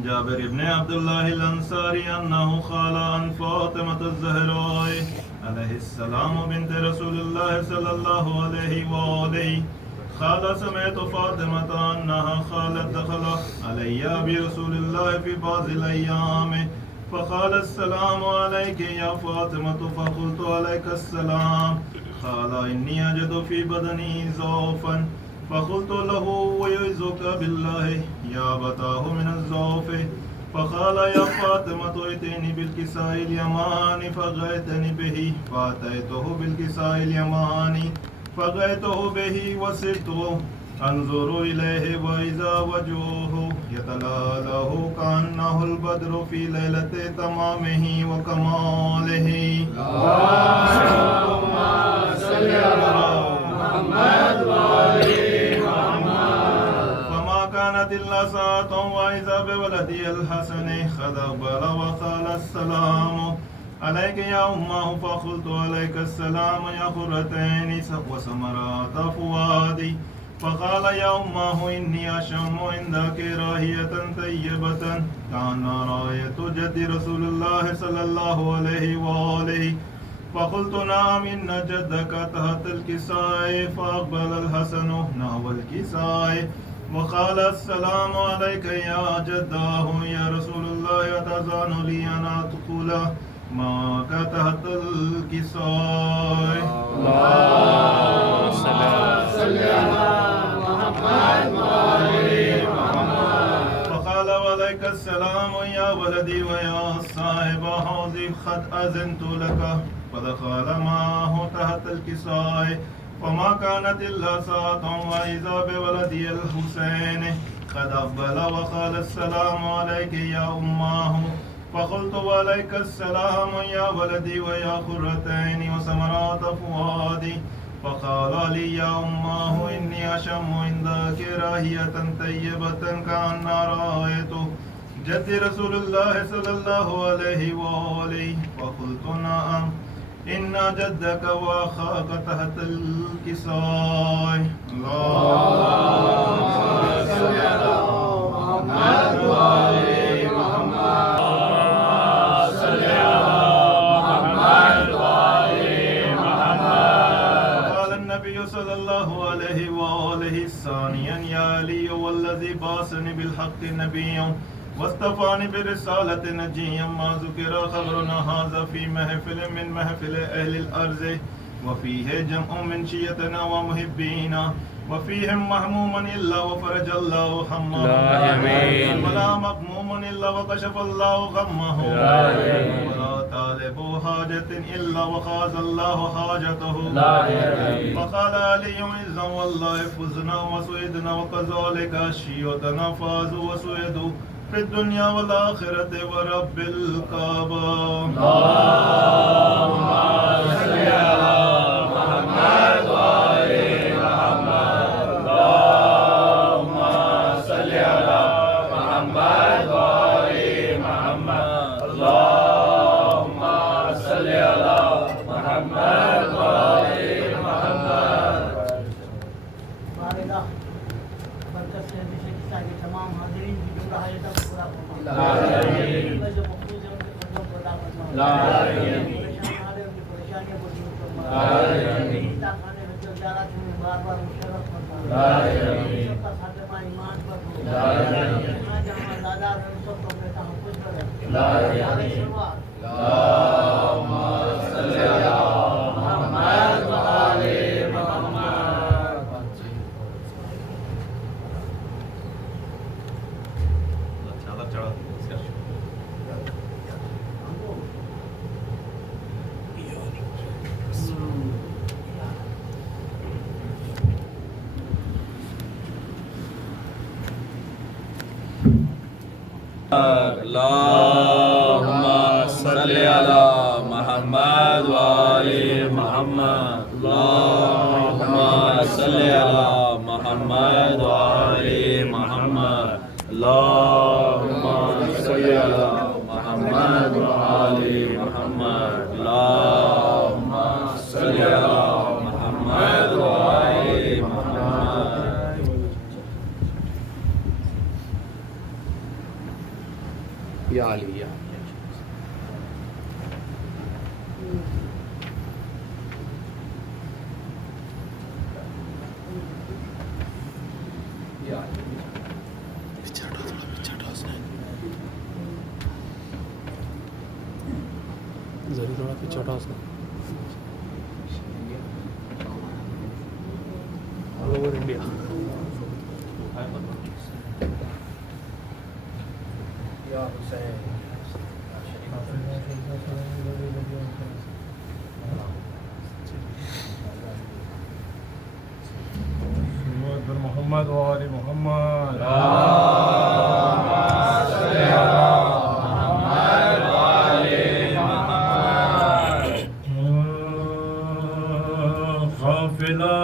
जाबिर इब्न अब्दुल्लाह अल-अंसारी अन्नहु क़ाला अन फ़ातिमत अज़-ज़हरा अलैहिस्सलाम बिन्त रसूलिल्लाह सल्लल्लाहु अलैहि व आलिहि क़ाला समिअतु फ़ातिमत अन्नहा क़ालत दख़ला अलैया बि रसूलिल्लाह फ़ी बाज़िल अय्याम फ़क़ाल अस्सलामु अलैका या फ़ातिमतु फ़क़ुल्तु अलैका अस्सलाम क़ाला इन्नी अजिदु फ़ी बदनी ज़ौफ़न फ़क़ुल्तु लहु वयुइज़ुका बिल्लाहि या अबताहु मिनज़-ज़ौफ़ फ़क़ाल या फ़ातिमतु इतीनी बिल-किसाइ अल-यमानी फ़अतैतनी बिही फ़अतैतुहु बिल-किसाइ अल-यमानी फ़अतैतुहु बिही वसिरतु अंज़ुरु इलैहि वइज़ा वजहुहु यतलाअलअ कअन्नहु अल-बद्रु फ़ी लैलति तमामिही व कमालिही। अल्लाहुम्मा सल्लि अला मुहम्मद व आलि इल्ला साअतन वइज़ा बिवलदी अल-हसन क़द अक़बल वक़ाल अस्सलामु अलैका या उम्मह फ़क़ुल्तु अलैका अस्सलाम या क़ुर्रतैनि व समरात फ़ुआदी फ़क़ाल या उम्मह इन्नी अशम्मु इंदकी राहियतन तय्यबतन कान्ना रायतु जद्दी रसूलुल्लाह सल्लल्लाहु अलैहि व आलिहि फ़क़ुल्तु नअम इन्न जद्दका तहतल किसाइ फ़अक़बल अल-हसनु नहवल किसाइ वक़ाल अस्सलामु अलैका या जद्दाहु या रसूलल्लाह अतज़ानु ली अन अदख़ुला माका तहतल किसाइ। अल्लाहुम्मा सल्लि अला मुहम्मद व आलि मुहम्मद फ़क़ाल वअलैका अस्सलामु या वलदी व या साहिब हौज़ी क़द अज़नतु लका फ़दख़ल माअहु तहतल किसाइ वमा कानत इल्ला साअतन वइज़ा बिवलदी अल-हुसैन क़द अक़बल वक़ाल अस्सलामु अलैका या उम्मह फ़क़ुल्तु वअलैका अस्सलाम या वलदी व या क़ुर्रतैनि व समरात फ़ुआदी फ़क़ाल ली या उम्मह इन्नी अशम्मु इंदकी राहियतन तय्यबतन कअन्ना रायतु जद्दी रसूलुल्लाह सल्लल्लाहु अलैहि व आलिहि फ़क़ुल्तु नअम इन्ना जद्दका व अख़ाका तहतल किसाइ। अल्लाहुम्मा सल्लि अला मुहम्मद व आलि मुहम्मद सल्लि अला मुहम्मद व आलि मुहम्मद। क़ाल अन्नबिय्यु सल्लल्लाहु अलैहि व आलिहि सानियन या अली वल्लज़ी बाअसनी बिल-हक़्क़ि नबिय्यन वस्तफ़ानी बिरिसालति नजिय्यन मा ज़ुकिरा ख़बरुना हाज़ा फ़ी महफ़िल मिन महफ़िल अहलिल अर्ज़ व फ़ीहि जम्अुन मिन शिय्यतिना व मुहिब्बीना व फ़ीहिम महमूमन इल्ला व फ़रजल्लाहु हम्महु व ला मग़मूमन इल्ला व कशफ़ल्लाहु ग़म्महु व ला तालिबु हाजतिन इल्ला व क़ाज़ल्लाहु हाजतहु। फ़क़ाल अलिय्युन इज़्ज़न वल्लाहि फ़ुज़्ना व सुइदना व कज़ालिका शिय्यतुना फ़ाज़ू व सुइदू फ़ि दुनिया वल आखिरति व रब्बिल काबा। अल्लाहुम्मा सल्लि अला मुहम्मद व आलि मुहम्मद। अल्लाहुम्मा सल्लि अला मुहम्मद व आलि मुहम्मद। अल्लाहुम्मा सल्लि अला मुहम्मद व आलि मुहम्मद। बरकत से हमेशा किस्सा के तमाम हाज़िरीन की जुमला हाजत पूरा फरमा। जो मखसूस है उनके फर्जों को अदा फरमा। परेशान हाल है उनकी परेशानियों को दूर फरमा। खाने में जो ज़ियारत में बार-बार मुशर्रफ फरमा। सबका खात्मा ईमान पर हो। जहाँ जहाँ दादा है उन सबको अपने तहफ़्फ़ुज़ में रखे। अल्लाहुम्मा सल्लि अला मुहम्मद व आलि मुहम्मद। अल्लाहुम्मा सल्ली अला मुहम्मद व आले मुहम्मद। अल्लाहुम्मा सल्ली अला मुहम्मद व आले मुहम्मद। अल्लाहुम्मा सल्ली अला मुहम्मद व आले मुहम्मद। अल्लाहुम्मा सल्ली अला मुहम्मद व आले मुहम्मद। या अली या जरी थोड़ा पीछे हटा उसने ऑल ओवर इंडिया या हुसैन मोहम्मद वाले मोहम्मद काफिला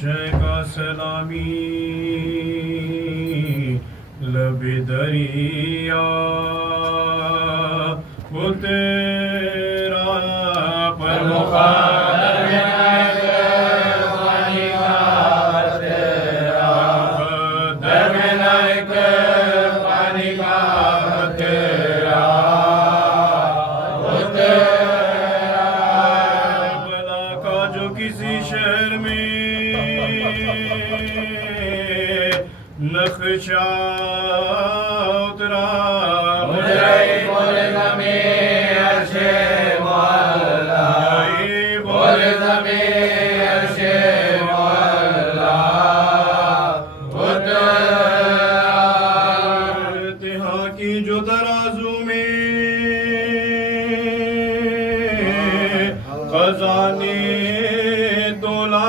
शेख सलामी लबे दरिया वो तेरा पर मुखादर किसी शहर में नक्शा उतरा की जो तराजू में खजाने तोला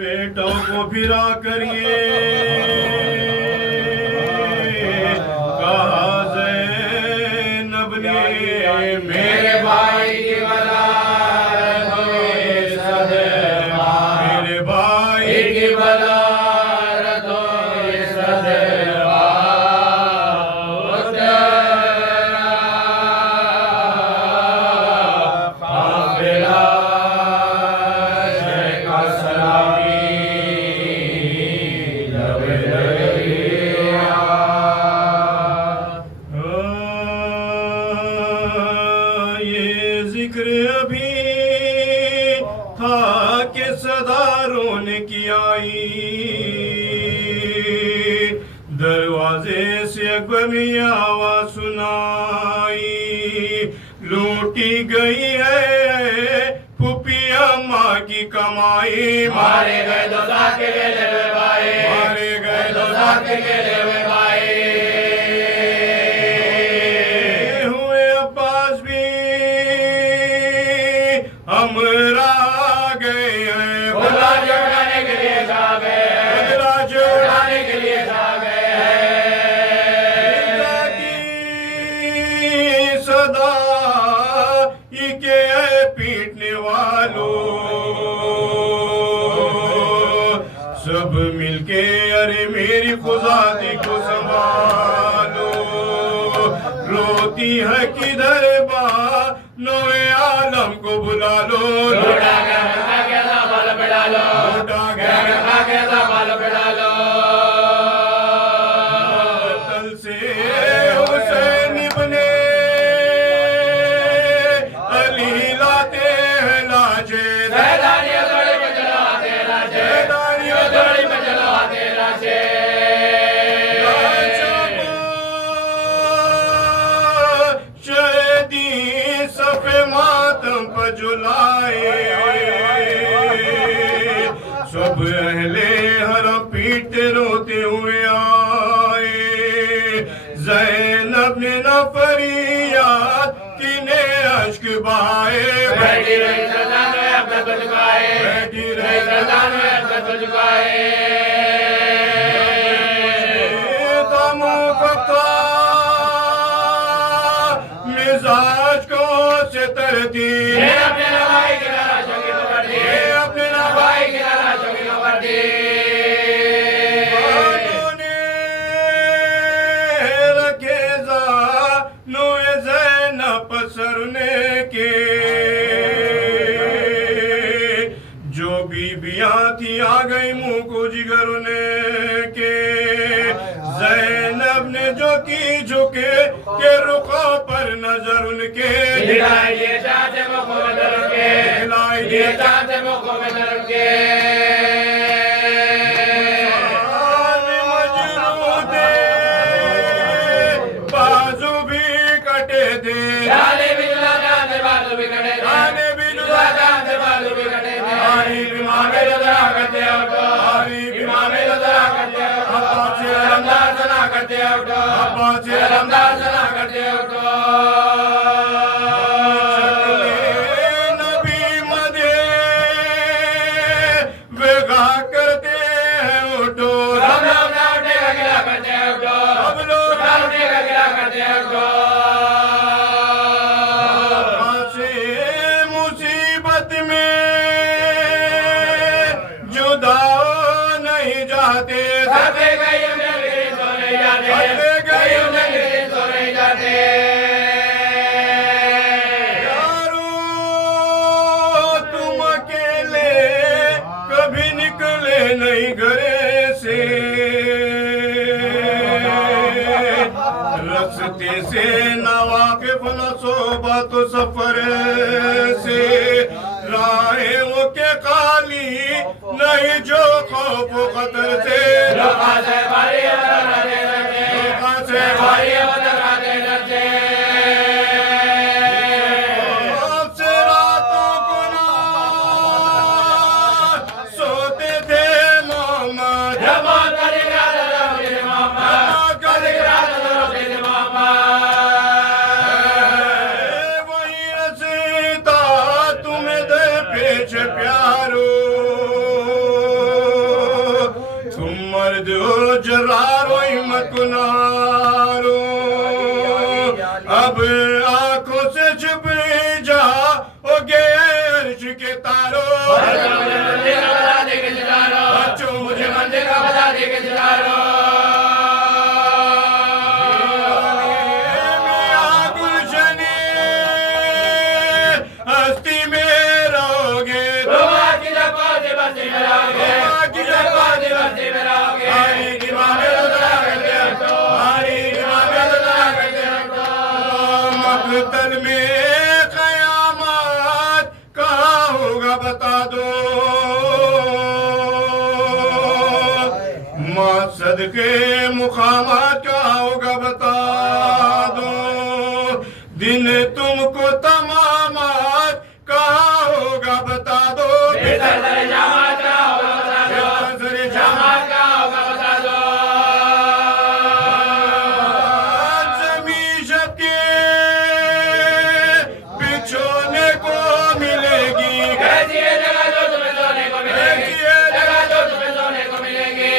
बेटों को फिरा करिए मेरे भाई की वलादत होए सदैवा, मेरे भाई की वलादत होए सदैवा। काफिला शेख सलामी लबे दरिया। जिक्र अभी था कि सदारों ने कियाई दरवाजे से अकबर ने आवाज सुनाई लूटी गई है फुफिया माँ की कमाई मारे गए दो के ले भाई मारे गए दो के ले भाई हुए अब्बास भी हमरा गए हैं खुदा जुड़ाने के लिए जा गए खुदा जुड़ाने के लिए जा गए हैं की सदा के पीटने वालों सब मिलके अरे मेरी खुदादी को संभालो रोती है किधर बा नोए आलम को बुला लो लौटा के बाल बढ़ा लो लौटा के बाल बढ़ा लो तल से हुसैन इब्ने अली लाते हैं लाजे ज़ैदानियों दौड़ी पे चलाते लाजे ज़ैदानियों दौड़ी पे चलाते लाजे सफे मातम पर जुलाए सब अहले हरम पीटते रोते हुए आए बहाए, बैठी रही सरदार में अपना तो झुकाए, बैठी रही सरदार में अपना तो झुकाए। मिजाज को से तरती, अपने भाई के नारा चौकी को कर दी, अपने भाई के नारा चौकी को कर दी। रखेजा नोए जैन पसरने के, जो बीबियां थी आ गई मुंह को जिगरने के। जैनब ने जो की झुके के रुखों पर नजर उनके, दिलाई दिए चाहते मुखों में दर्द के, दिलाई दिए चाहते मुखों में दर्द के। मजरूदे बाजू भी कटे थे, जाने भी दुला जाने बाजू भी कटे थे, जाने भी दुला जाने बाजू भी कटे थे। हरी मामे तो दरा करते हो तो, हरी मामे तो दरा करते हो तो, अब्बास रमदास ना करते हो तो, अब्बास रमदास ना करते हो तो। नबी मदे वेगा करते हैं उठो, हम लोग ना उठे का गिला करते हो तो, हम लोग ना उठे का गिला करते हो तो। से मुसीबत में जुदा नहीं जाते, सबे गई उन्हें तो नहीं जाते, सबे गई उन्हें तो नहीं जाते। यारो तुम अकेले कभी निकले नहीं घरे से, रस्ते से नवाकिफ न सोबत सफर से, राहें वो के खाली नहीं जो खौफ खतर से, लोका से भारी उतराते रहते, लोका से भारी उतराते रहते। से रातों को ना सोते थे मोहम्मद, जमात का दिखरा दो रोके मोहम्मद, का दिखरा दो रोके मोहम्मद। वही रसीता तुम्हें दे पेश प्यारो, तुम मर्द हो जरारो हिम्मत कुनारो, अब आंखों से छुप जा ओ गे अर्श के तारो, बच्चों मुझे मंदिर का बता दे के सितारो। मियां गुलशने हस्ती में रहोगे, तुम आकी जपा दे बस्ती में रहोगे, आकी जपा दे बस्ती में रहोगे। हरी की मामे लगा करते हो तो, हरी की मामे लगा करते हो तो। मकतल में कयामत कहाँ होगा बता दो, मकसद के मुकामात क्या होगा बता दो, दिन तुमको तमामात कहाँ होगा बता दो, बेसर जमात का होगा बता दो, बेसर जमात का होगा बता दो। जमीन शबके बिछोने को मिलेगी, ऐसी है जगह जो तुम्हें सोने को मिलेगी, जगह जो तुम्हें सोने को मिलेगी।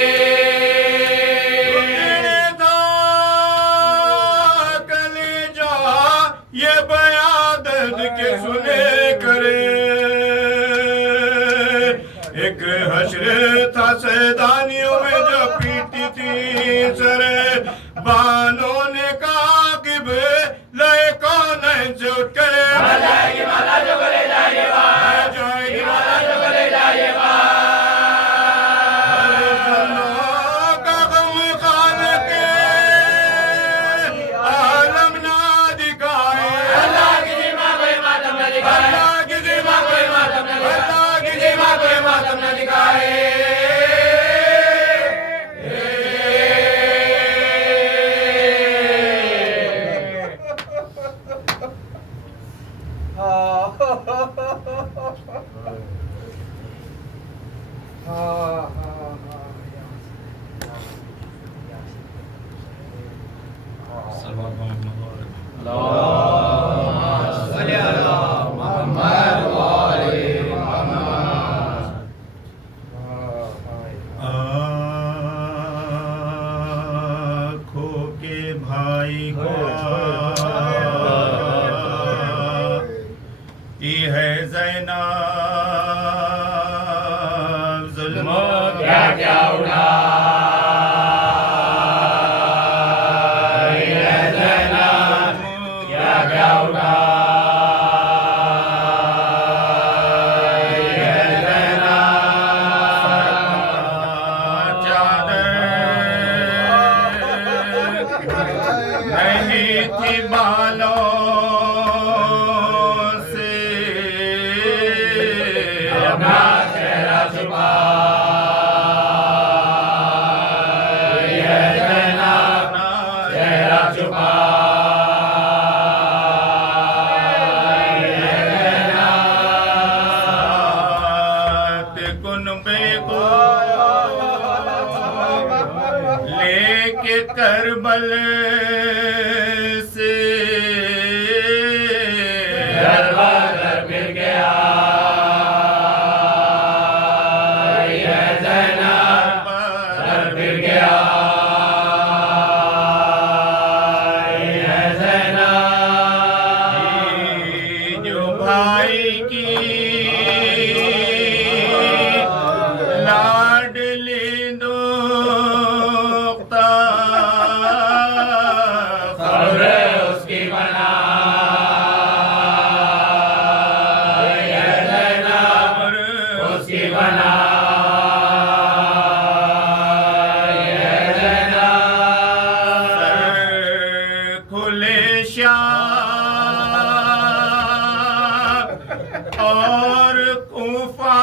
कलेजा ये बयां दर्द के सुने करे, एक हश्र था सैदानियों में जो पीटी थी सर, बानों ने कहा कि लय कौन से उठ करे, जाएगी माला जो गले जाइए बाहर, जाएगी माला जो गले जाइए बाहर। का गम खान के आलम ना दिखाए, अल्लाह की जिम्मा कोई मातम न दिखाए, अल्लाह की जिम्मा कोई मातम न दिखाए, अल्लाह की जिम्मा कोई मातम न दिखाए। नहीं थी बालों से अपना चेहरा छुपा, चेहरा छुपा कुनबे को लेके करबल से घर फिर गया ये ज़ैनब, घर फिर गया ये ज़ैनब। जो भाई की लाडली दोख्ता खबर उसकी बना ये ज़ैनब, उसकी बना ये ज़ैनब। सर खुले शाम और कूफा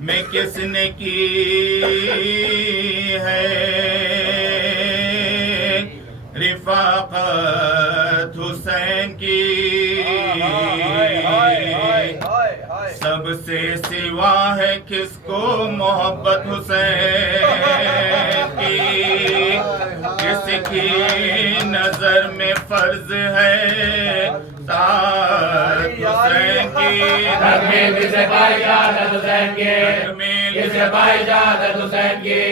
में किसने की है रिफाकत हुसैन की, सबसे सिवा है किसको मोहब्बत हुसैन की। किसकी नजर में फर्ज है हुसैन की, किसे भाई जादत हुसैन के, किसे भाई जादत हुसैन के।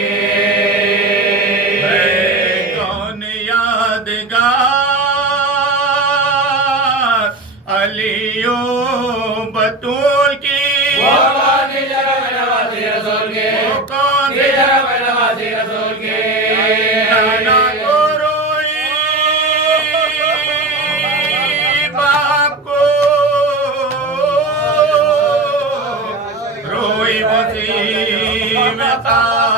कौन यादगार अलियो बतूल की, वो कौन सी जगह में नवाज़ी रसूल के, वो कौन सी जगह में नवाज़ी रसूल के। नाना को रोई बाप को रोई वसीम तार,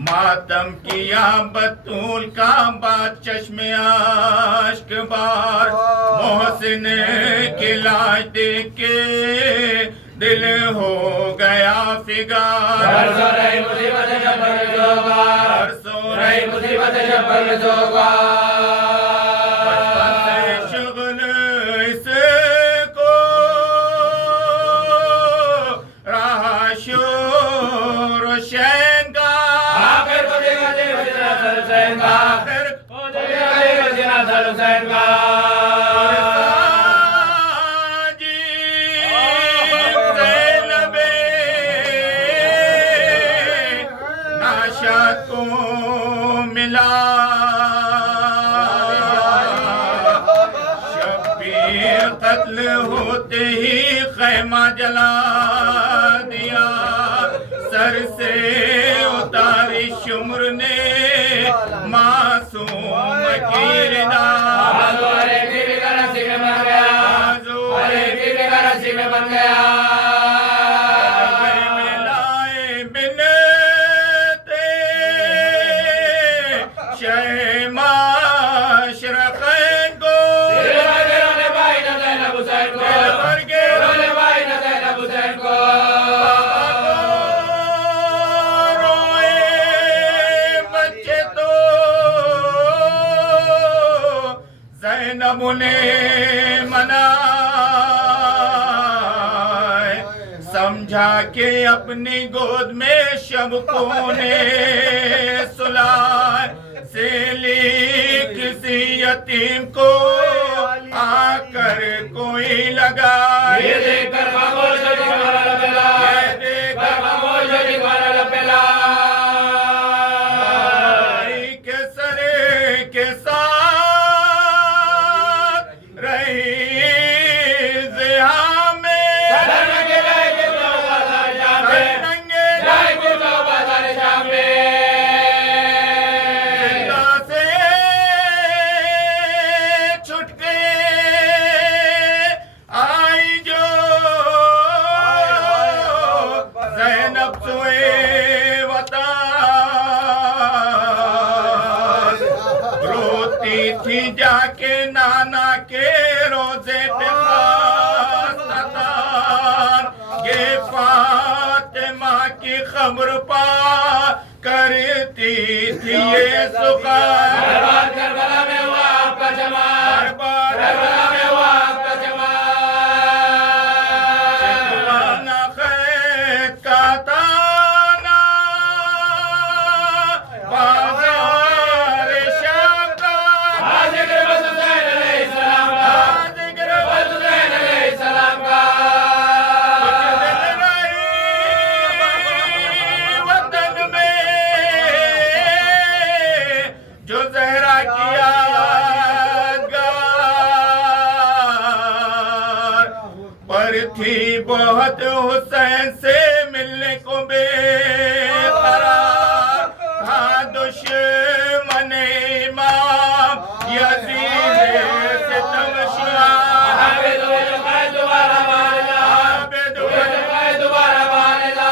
मातम किया बतूल का बात चश्मे आश्क बार। मोहसिन की लाश देख के दिल हो गया फिगार। हर सो रही मुसीबत जबर जोगा, हर सो रही मुसीबत जबर जोगा। बचपन से शुगल इसको रहा शोर शैन का, आखिर को देखा वजीरा सर हुसैन का, आखिर को देखा वजीरा सर हुसैन का। को मिला शब्बीर कत्ल होते ही खैमा जला दिया, सर से उतारी शुम्र ने मासूम की रिदा। हरे बीबी का रस्सी में बन गया, हरे बीबी का रस्सी में बन गया। ज़ैनब ने मना समझा के अपनी गोद में शबकों ने सुलाए से ली किसी यतीम को आकर कोई लगा ये देखकर खामोश दीवार लपेला, ये देखकर खामोश दीवार लपेला। के सरे के साथ रही जिहा में सरंगे जाए के तो बाजार जामे, रंगे जाए के तो बाजार जामे। जिंदा से छुट के आई जो ज़ैनब सोए वतन रोती थी जाके नाना के रोजे पे खास ये फातिमा की खबर पा करती थी ये सुखार दरबार करबला में हुआ आपका जमाल, करबला में हुआ आपका जमाल। जमाना खैर का ताना बाजार शाम का जिक्र बस हुसैन अलैहिस्सलाम का, जिक्र बस हुसैन अलैहिस्सलाम का। दिल रही वतन में जो जहरा की यादगार पर थी बहुत हुसैन से मिलने को बेकरार था दुश्मन इमाम यजीद सितमशार आबेद हो जाए दोबारा वालिदा, आबेद हो जाए दोबारा वालिदा।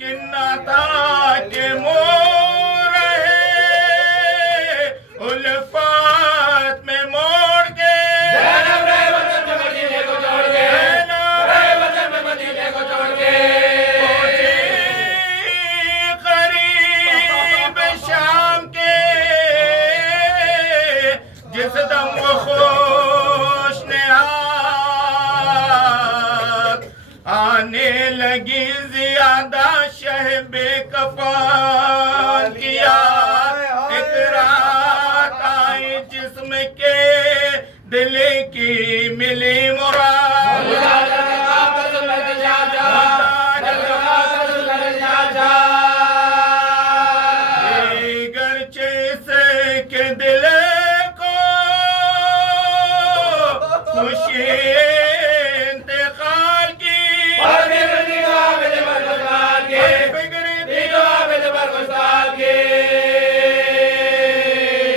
किन्ना था के मोर है उल्फत में मोड़ के ज़ैनब रहे वतन में मदीने को छोड़ के, रहे वतन में मदीने को छोड़ के। करीब शाम के जिस दम वो खुश नेहात आने लगी ज्यादा शह बेकफान किया एक रात आई जिस्म के दिल की मिली मुराद गरचे से के दिल को खुशी इंतकाल की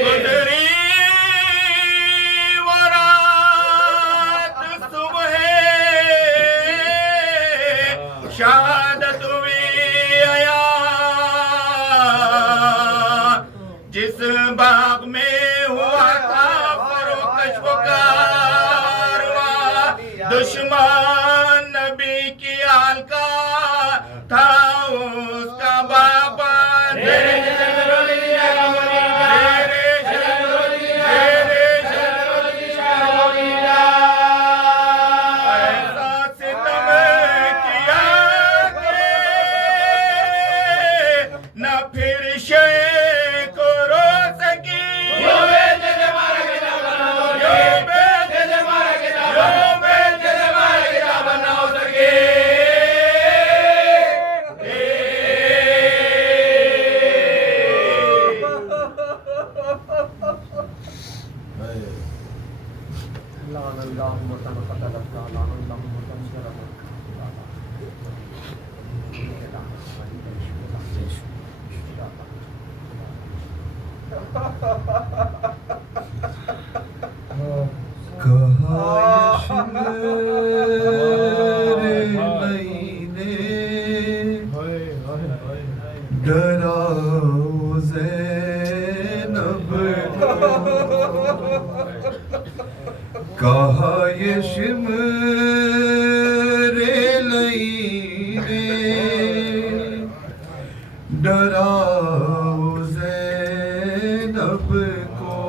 गुजरी वरात सुबह शहादत हुई आया जिस बाग में हुआ था फरोकश वो कारवां दुश्मन नबी की आल का था उसका बाबा ऐसा सितम किया कि न फिर शे को रो सकी कहा यशम रे लईने डराओ ज़ैनब को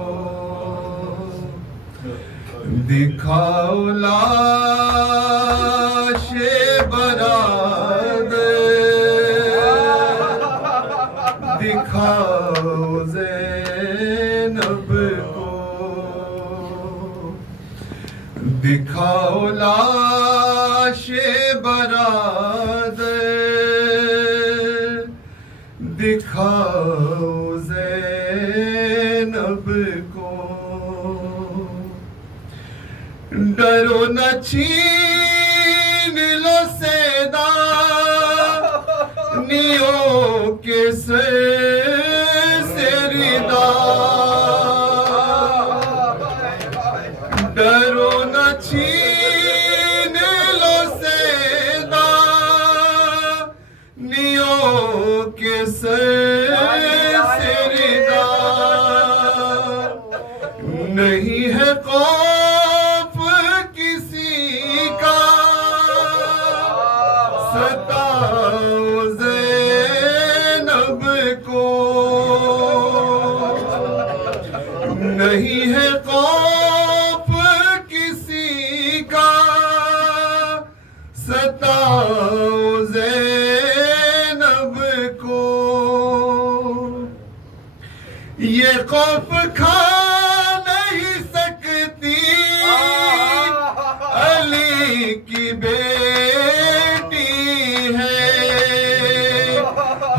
दिखाओ ला दिखाओ लाशे बरादर, दिखाओ ज़ैनब को। डरो न छीन लो सैदा नियो के सर से रिदा। डरो न छीन लो सैदा नियो के सर से रिदा। नहीं है खौफ किसी का, सताओ ज़ैनब को। नहीं है खौफ किसी का, सताओ ज़ैनब को। ये खौफ खा नहीं सकती अली की बेटी है।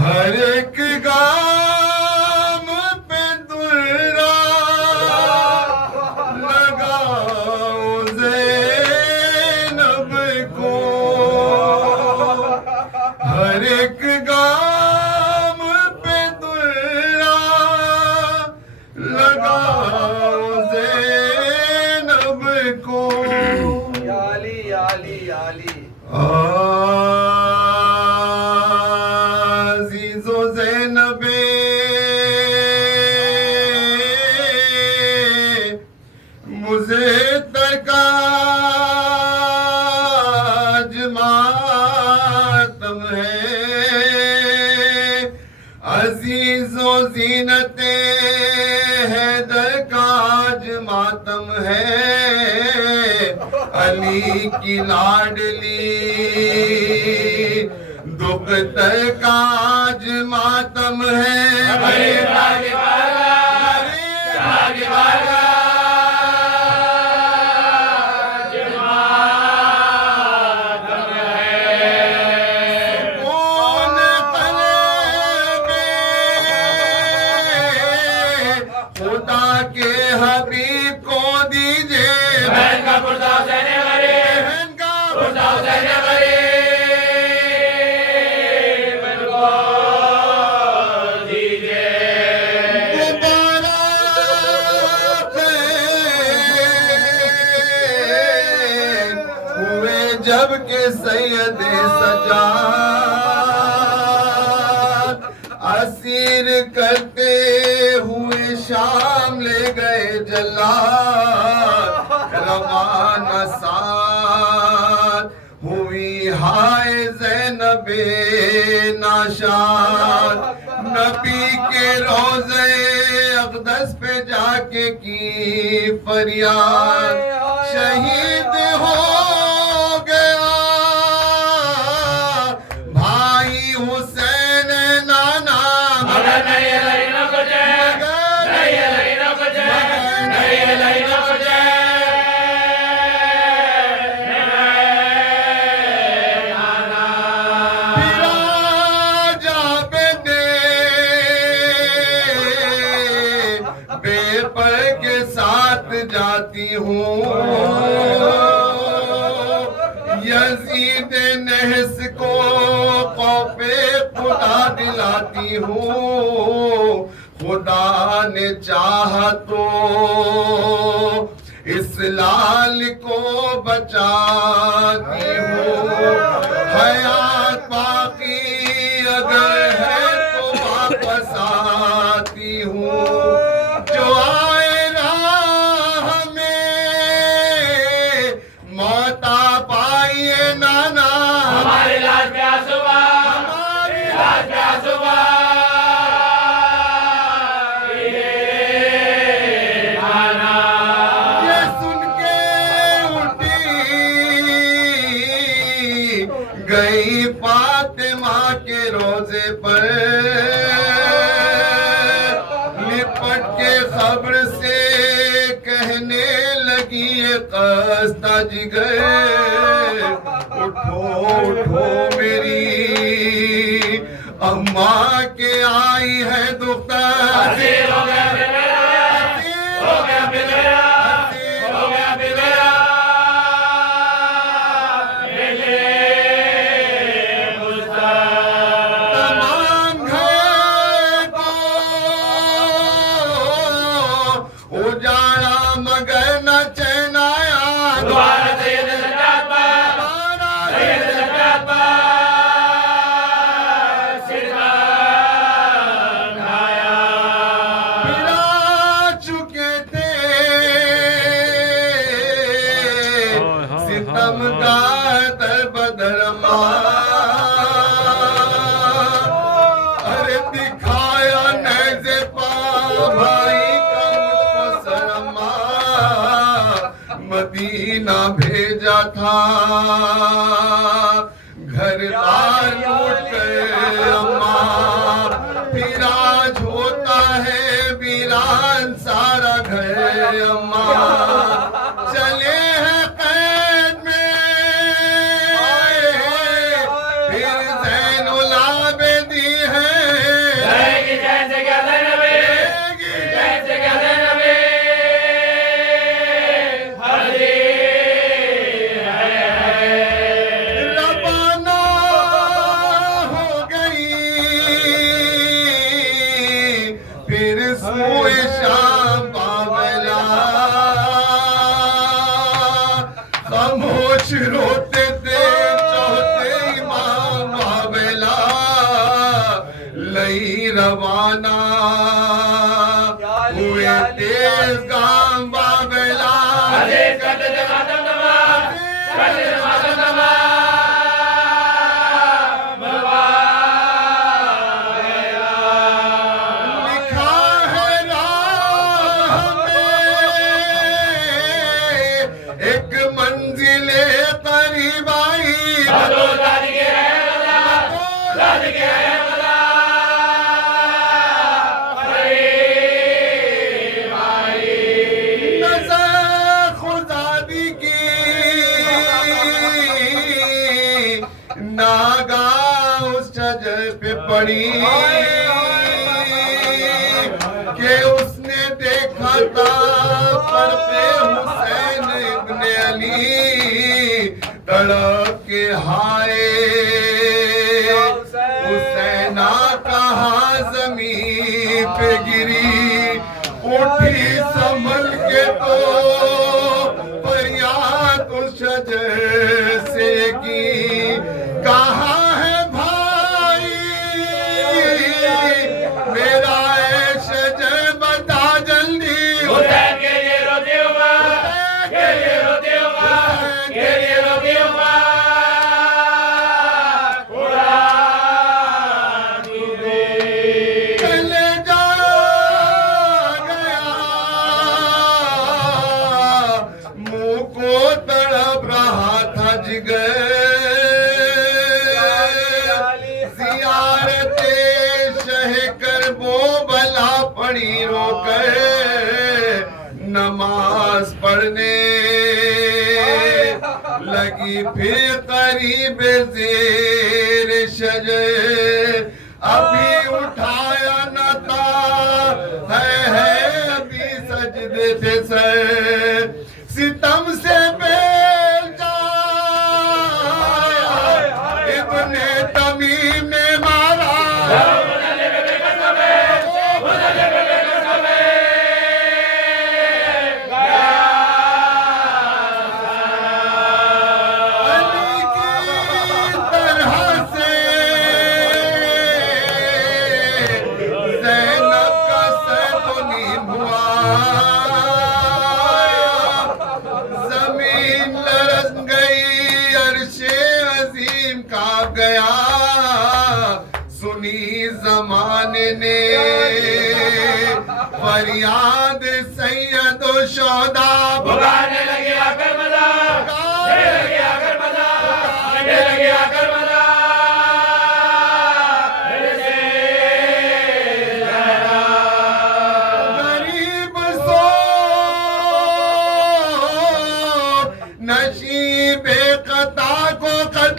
हर एक गाम पे दुर्रा लगाओ ज़ैनब को। हर एक गाम पे दुर्रा लगाओ ज़ैनब को। आली आली आली अज़ीज़ो ज़ैनबे मुझे तरकाज मातम है। अज़ीज़ो ज़ीनते हैदर काज मातम है। अली की लाडली दुख तरकाज मातम है। कौन करेबे खुदा के हबीब को दीजिए। बहन का गुरदाव देने वाले, बहन का गुरदाव देने वाले जब के सैयद सजाद असीर करते हुए शाम ले गए जल्लाद। रवाना साथ हुई हाय ज़ैनबे नाशाद। नबी के रोज़े अक़दस पे जाके की फरियाद। शहीद हो गया भाई हुसैन नाना। मगर नहीं लई न कुछ, नहीं लई न कुछ, नहीं लई न कुछ। बेपर के साथ जाती हूँ यजीद नहस को खौफे खुदा दिलाती हूँ। खुदा ने चाहा तो इस लाल को बचाती हूँ। हयात बाकी अगर है तो वापस आती हूँ। जो आए राह में मौत पाइए नाना। हमारी लाश पे आसुबा, हमारी लाश पे आसुबा। ये सुन के उठी गई फातिमा के रोजे पर। लिपट के खबर से कहने लगी ये रास्ता जिगर, उठो उठो मेरी अम्मा के आई है दुख्तर। हसीर हो गया बिगड़ा, हो गया बिगड़ा, हो गया बिगड़ा मिले मुझतर। तमाम घर को उजाड़ा मगर न चैन आया। दोबारा सैयद सज्जाद पर, सैयद सज्जाद पर सिरदार आया। पिला चुके थे सितमगार दर बदर अरे दिखाया नैज़े पा भाई का मुझको शर्मा। मदीना भेजा था घर बार लौट गए अम्मा। फिर आज होता है वीरान सारा घर अम्मा। चले हैं कैद में फिर ज़ैनुल आबिदी है। रहेगी जैसे क्या ज़ैनबे, जैसे क्या ज़ैनबे हज़ी है। रवाना हो गई फिर सोए शाम बाबला। खामोश रोते थे चौथे इमाम बाबला। लई रवाना हुए तेज गाम बाबला। हज़ी करते थे मातम दमा, करते थे मातम दमा लिखा है राह में एक मंजिले करीब आई। भदो दादी के रहे मदा, दादी के रहे मदा करीब आई। नजर खुदादी की नागा उस शजर पे पड़ी कि उसने देखा था पर पे हुसैन इब्ने अली तड़प के हाय। हुसैना कहाँ जमीन पे गिरी उठी संभल के तो फरियाद उस शजर से की। कहाँ है भाई मेरा है शजर बता जल्दी। हुसैन के लिए रोती हूँ मैं, के लिए रोती हूँ मैं, के लिए रोती हूँ मैं। कुरान की दे। चले जा गया मुंह को तड़प रहा था जिगर। ज़ियारते शह कर वो भला पड़ी रोकर नमाज पढ़ने लगी फिर करीब ज़ेर शजर। अभी उठाया न था है अभी सजदे थे सर। सितम से बेल जाया इब्ने तमीम ने मारा। अली की तरह से ज़ैनब का सैफ़ हुआ। ज़मीन लरज़ गई अर्शे अज़ीम काँप गया। सुनी ज़माने ने फरियाद सैयद व शोहदा। पुकारने लगे आकर मदा, कहने लगे आकर मदा, कहने लगे आकर मदा। फिर से जहरा। गरीब सो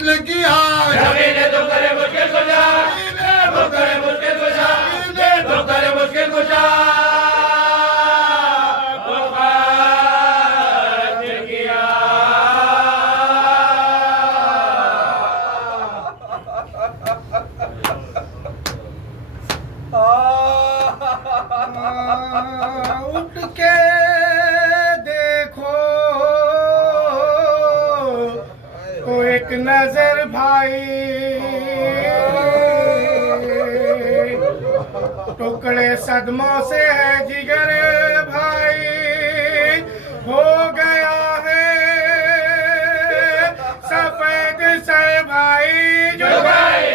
मुश्किल किया रवि ने तो करे मुश्किल कुशा तो करे मुश्किल कुशा तो करे मुश्किल कुशा उठ के देखो तो एक नजर भाई टुकड़े सदमों से है जिगर भाई हो गया है सफेद से भाई जो भाई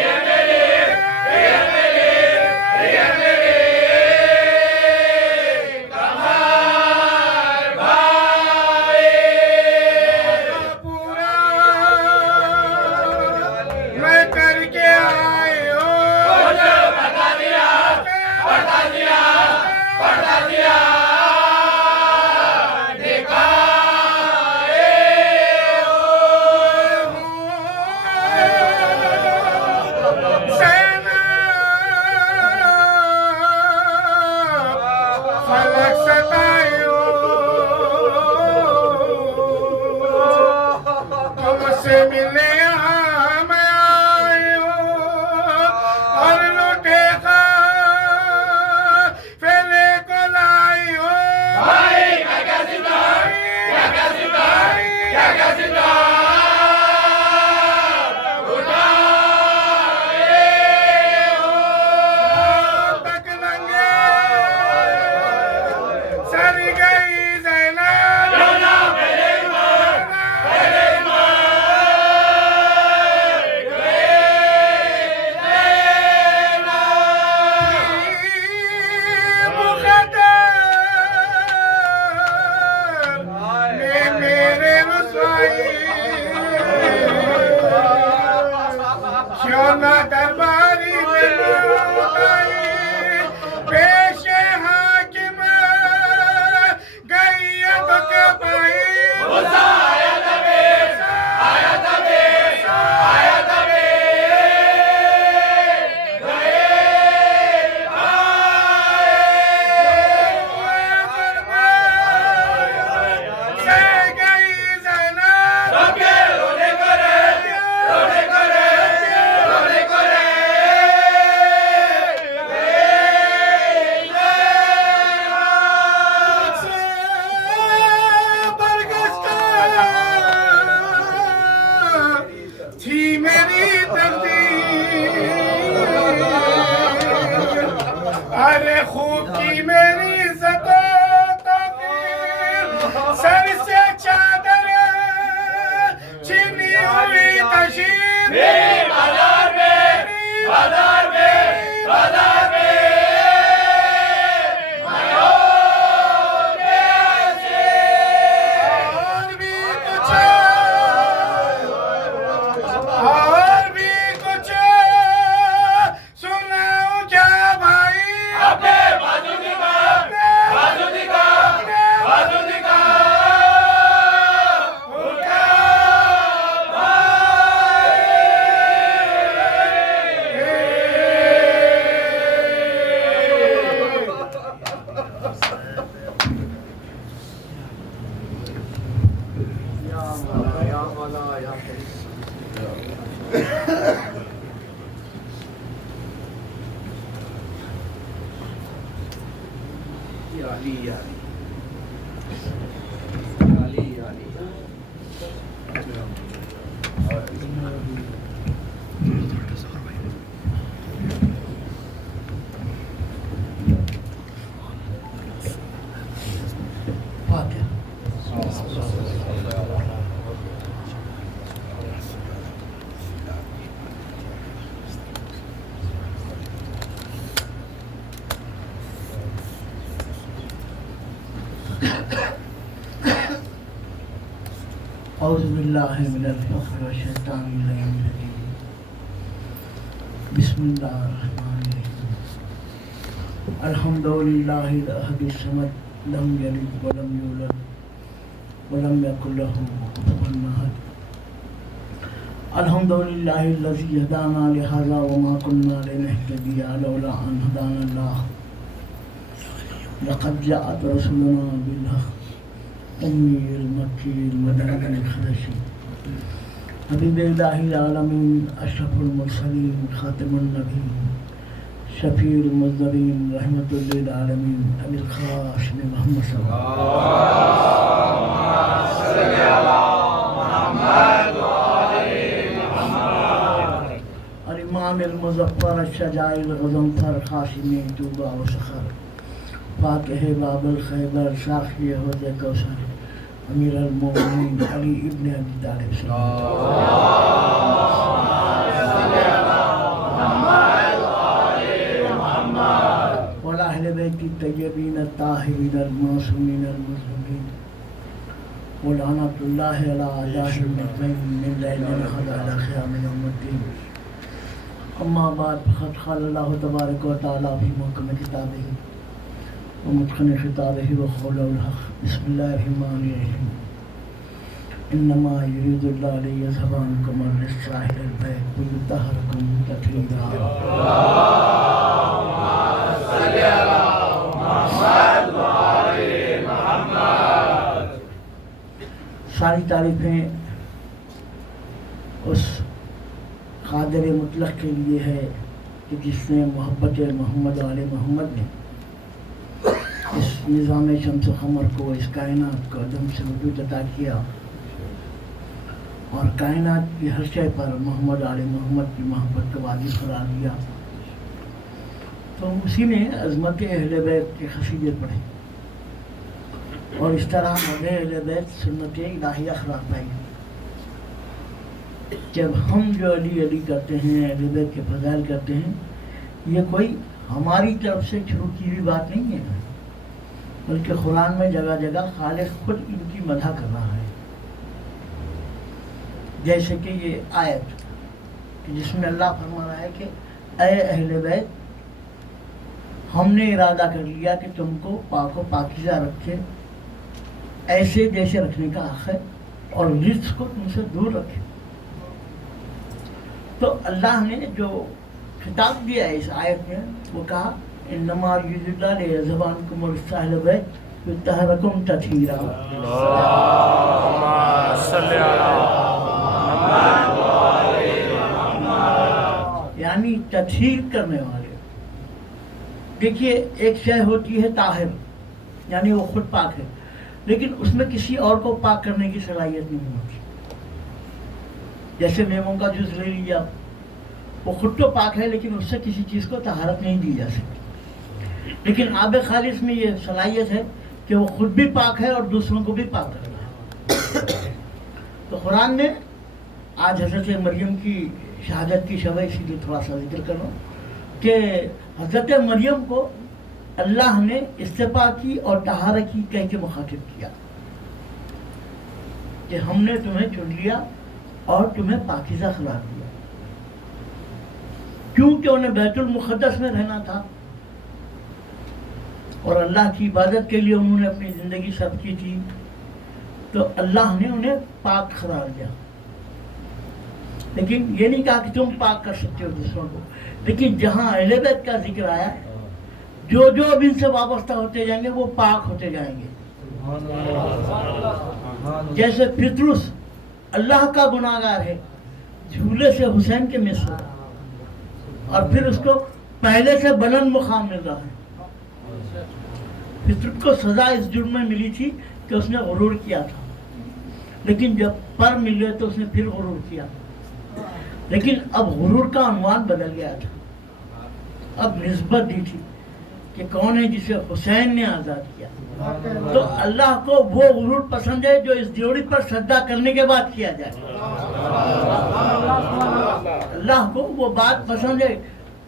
अल्हम्दुलिल्लाहिल अहदिस समद लम यलिद वलम यूलद वलम यकुल लहू कुफुवन अहद अल्हम्दुलिल्लाहिल्लज़ी हदाना लिहाज़ा वमा कुन्ना लिनहतदिया लौला अन हदानल्लाह लक़द जाअत रसूलुना बिल-हक़्क़ उम्मील मक्कील मदनील ख़ुरैशी हबीबिल्लाहिल आलमीन अशरफुल मुरसलीन खातिमुन नबीय्यीन शफीउल मुज़्ज़रीन रहमतुल लिल आलमीन अबिल क़ासिम मुहम्मद इमामिल मुज़फ़्फ़र शजाइल ग़ज़नफ़र क़ासिमी तूबा व सख़र फ़ातिह बाबुल ख़ैबर साक़ी हौज़ कौसर अमीरुल मोमिनीन अली इब्न अबी तालिब वला अहले बैत तय्यबीन ताहिरीन अल-मासूमीन अल-मुज़्ज़मीन वलानतुल्लाहि अला अदाहिम मिन लैलिन हदा अला क़ियाम यौमिद्दीन अम्मा बाद फ़क़द क़ाल अल्लाहु तबारक व तआला फ़ी मुहकम किताबिही व मुतक़न ख़िताबिही व क़ौलुल हक़ बिस्मिल्लाहिर्रहमानिर्रहीम इन्नमा युरीदुल्लाहु लियज़हिबा अन्कुम अर्रिज्सा अहलल बैत व युत्तहिरकुम तत्हीरा सारी तारीफ़ें उस क़ादिर मुतलक़ के लिए है कि जिसने मोहब्बत मोहम्मद वाले मोहम्मद ने इस निज़ाम शम्स क़मर को, इस कायनात को अदम से वजूद अता किया और कायनात की हर शय पर मोहम्मद वाले मोहम्मद की मोहब्बत को वाजिब करार दिया। तो उसी ने अज़मत अहले बैत के क़सीदे पढ़े और इस तरह मदह अहले बैत सुन्नत इलाहिया क़रार पाई। जब हम जो अली अली करते हैं, अहले बैत के फ़ज़ाइल करते हैं, ये कोई हमारी तरफ से शुरू की हुई बात नहीं है, बल्कि कुरान में जगह जगह खालिक खुद इनकी मदह कर रहा है। जैसे कि ये आयत जिसमें अल्लाह फरमा रहा है कि ऐ अहले बैत, हमने इरादा कर लिया कि तुमको पाको पाकीज़ा रखे, ऐसे जैसे रखने का हक़ है, और रिज़्क़ को तुमसे दूर रखे। तो अल्लाह ने जो खिताब दिया है इस आयत में, वो कहा इन्नमा युरीदुल्लाहु लियज़हिबा अन्कुम अर्रिज्सा अहलल बैत व युत्तहिरकुम तत्हीरा। यानी तत्हीर करने वाले। देखिए, एक शय होती है ताहिर, यानी वो खुद पाक है, लेकिन उसमें किसी और को पाक करने की सलाहियत नहीं होती। जैसे मेमों का जूस ले लीजिए आप, वो खुद तो पाक है, लेकिन उससे किसी चीज़ को तहारत नहीं दी जा सकती। लेकिन आब खालिस में ये सलाहियत है कि वो खुद भी पाक है और दूसरों को भी पाक करना है। तो कुरान ने आज हज़रत मरियम की शहादत की शब, इसीलिए थोड़ा सा जिक्र कर रहा हूँ कि हज़रत मरियम को अल्लाह ने इस्तिफ़ा की और तहारत की कह के मुखातिब किया कि हमने तुम्हें चुन लिया और तुम्हें पाकीज़ा करार दिया। क्योंकि उन्हें बैतुल मुक़द्दस में रहना था और अल्लाह की इबादत के लिए उन्होंने अपनी ज़िंदगी सर्व की थी, तो अल्लाह ने उन्हें पाक करार दिया। लेकिन ये नहीं कहा कि तुम पाक कर सकते हो दूसरों को। लेकिन जहाँ अहले बैत का जिक्र आया, जो जो अब इनसे वाबस्ता होते जाएंगे वो पाक होते जाएंगे। जैसे फितरुस अल्लाह का गुनाहगार है, झूले से हुसैन के मिस हो, और फिर उसको पहले से बुलंद मुकाम मिल रहा है। फितरुस को सजा इस जुर्म में मिली थी कि उसने गुरूर किया था, लेकिन जब पर मिले तो उसने फिर गुरूर किया। लेकिन अब गुरूर का अनुमान बदल गया था, अब निस्बत दी थी कि कौन है जिसे हुसैन ने आज़ाद किया। तो अल्लाह को वो गुरूर पसंद है जो इस ड्योढ़ी पर सजदा करने के बाद किया जाए। अल्लाह को वो बात पसंद है,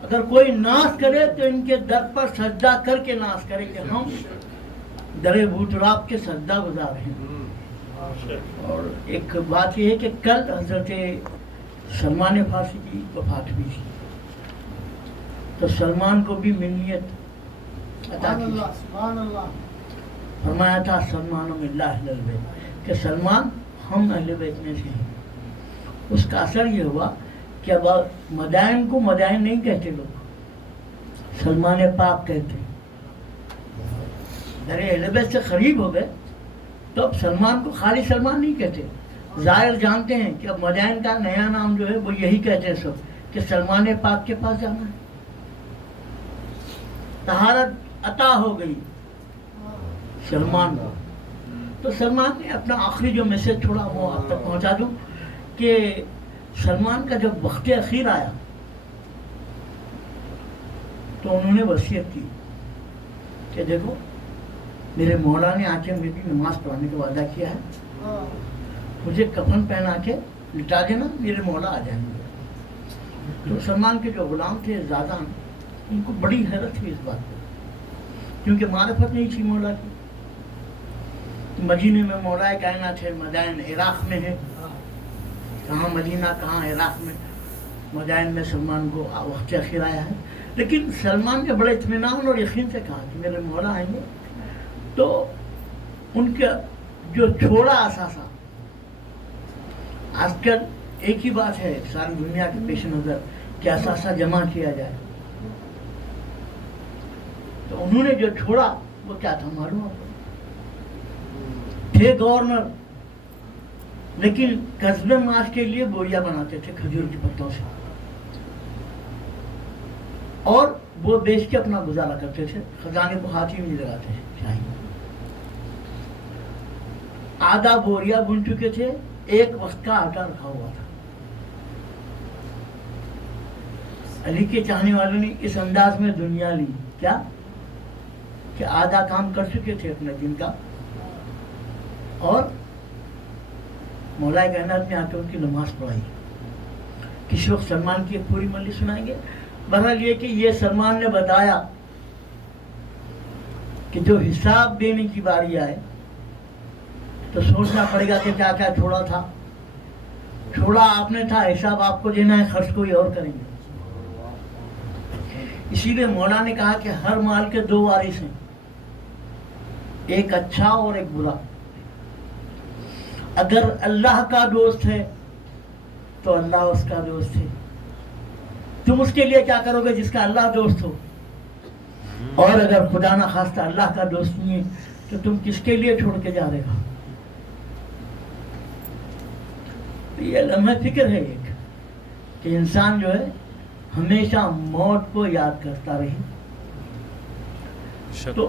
अगर कोई नाश करे तो इनके दर पर सजदा करके नाश करे कि हम दरे भूतराब के सजदा गुजार हैं। और एक बात यह है कि कल हजरत सलमान फारसी की वफात हुई थी, तो सलमान को भी मिन्नियत अता की, फरमाया था सलमान मिल्लाह अहलल बैत, कि सलमान हम अहले बैत में से हैं। उसका असर ये हुआ कि अब मदाइन को मदाइन नहीं कहते लोग, सलमान पाक कहते हैं। अरे अहले बैत से करीब हो गए तो अब सलमान को खाली सलमान नहीं कहते, ज़ाहिर जानते हैं कि अब मदाइन का नया नाम जो है वो यही कहते हैं सब कि सलमान पाक के पास जाना है। तहारत अता हो गई सलमान को, तो सलमान ने अपना आखिरी जो मैसेज छोड़ा वो आप तक पहुंचा दूं कि सलमान का जब वक्त अखीर आया तो उन्होंने वसीयत की कि देखो मेरे मौला ने आके मेरी नमाज पढ़ाने का वादा किया है, मुझे कफन पहना के लिटा देना, मेरे मौला आ जाएंगे। तो सलमान के जो गुलाम थे ज़ादान, उनको बड़ी हैरत हुई इस बात पर, क्योंकि मारिफत नहीं थी मौला की। मदीने में मौला कायनात है, मदाइन इराक में है, कहाँ मदीना कहाँ इराक में, मदाइन में सलमान को वक्त आखिर आया है। लेकिन सलमान ने बड़े इत्मीनान और यकीन से कहा कि मेरे मौला आएंगे। तो उनका जो छोड़ा असासा, आजकल एक ही बात है सारी दुनिया के पेश नज़र कि असासा जमा किया जाए, तो उन्होंने जो छोड़ा वो क्या था मालूम आपको? थे गवर्नर, लेकिन कस्बे मास के लिए बोरिया बनाते थे खजूर के पत्तों से, और वो बेच के अपना गुजारा करते थे, खजाने को हाथ ही नहीं लगाते थे। आधा बोरिया बुन चुके थे, एक वक्त का आटा रखा हुआ था। अली के चाहने वालों ने इस अंदाज में दुनिया ली क्या कि आधा काम कर चुके थे अपने दिन का, और मौला कायनात ने आकर उनकी नमाज पढ़ाई। किसी वक्त सलमान की एक पूरी मल्ली सुनाएंगे। बहरहाल ये कि ये सलमान ने बताया कि जो हिसाब देने की बारी आए तो सोचना पड़ेगा कि क्या क्या छोड़ा था। छोड़ा आपने था, हिसाब आपको देना है, खर्च कोई और करेंगे। इसीलिए मौला ने कहा कि हर माल के दो वारिस हैं, एक अच्छा और एक बुरा। अगर अल्लाह का दोस्त है तो अल्लाह उसका दोस्त है। तुम उसके लिए क्या करोगे जिसका अल्लाह दोस्त हो, और अगर खुदा ना खास्ता अल्लाह का दोस्त नहीं है तो तुम किसके लिए छोड़ के जा रहे हो? ये लम्हा फिक्र है एक कि इंसान जो है हमेशा मौत को याद करता रहे। तो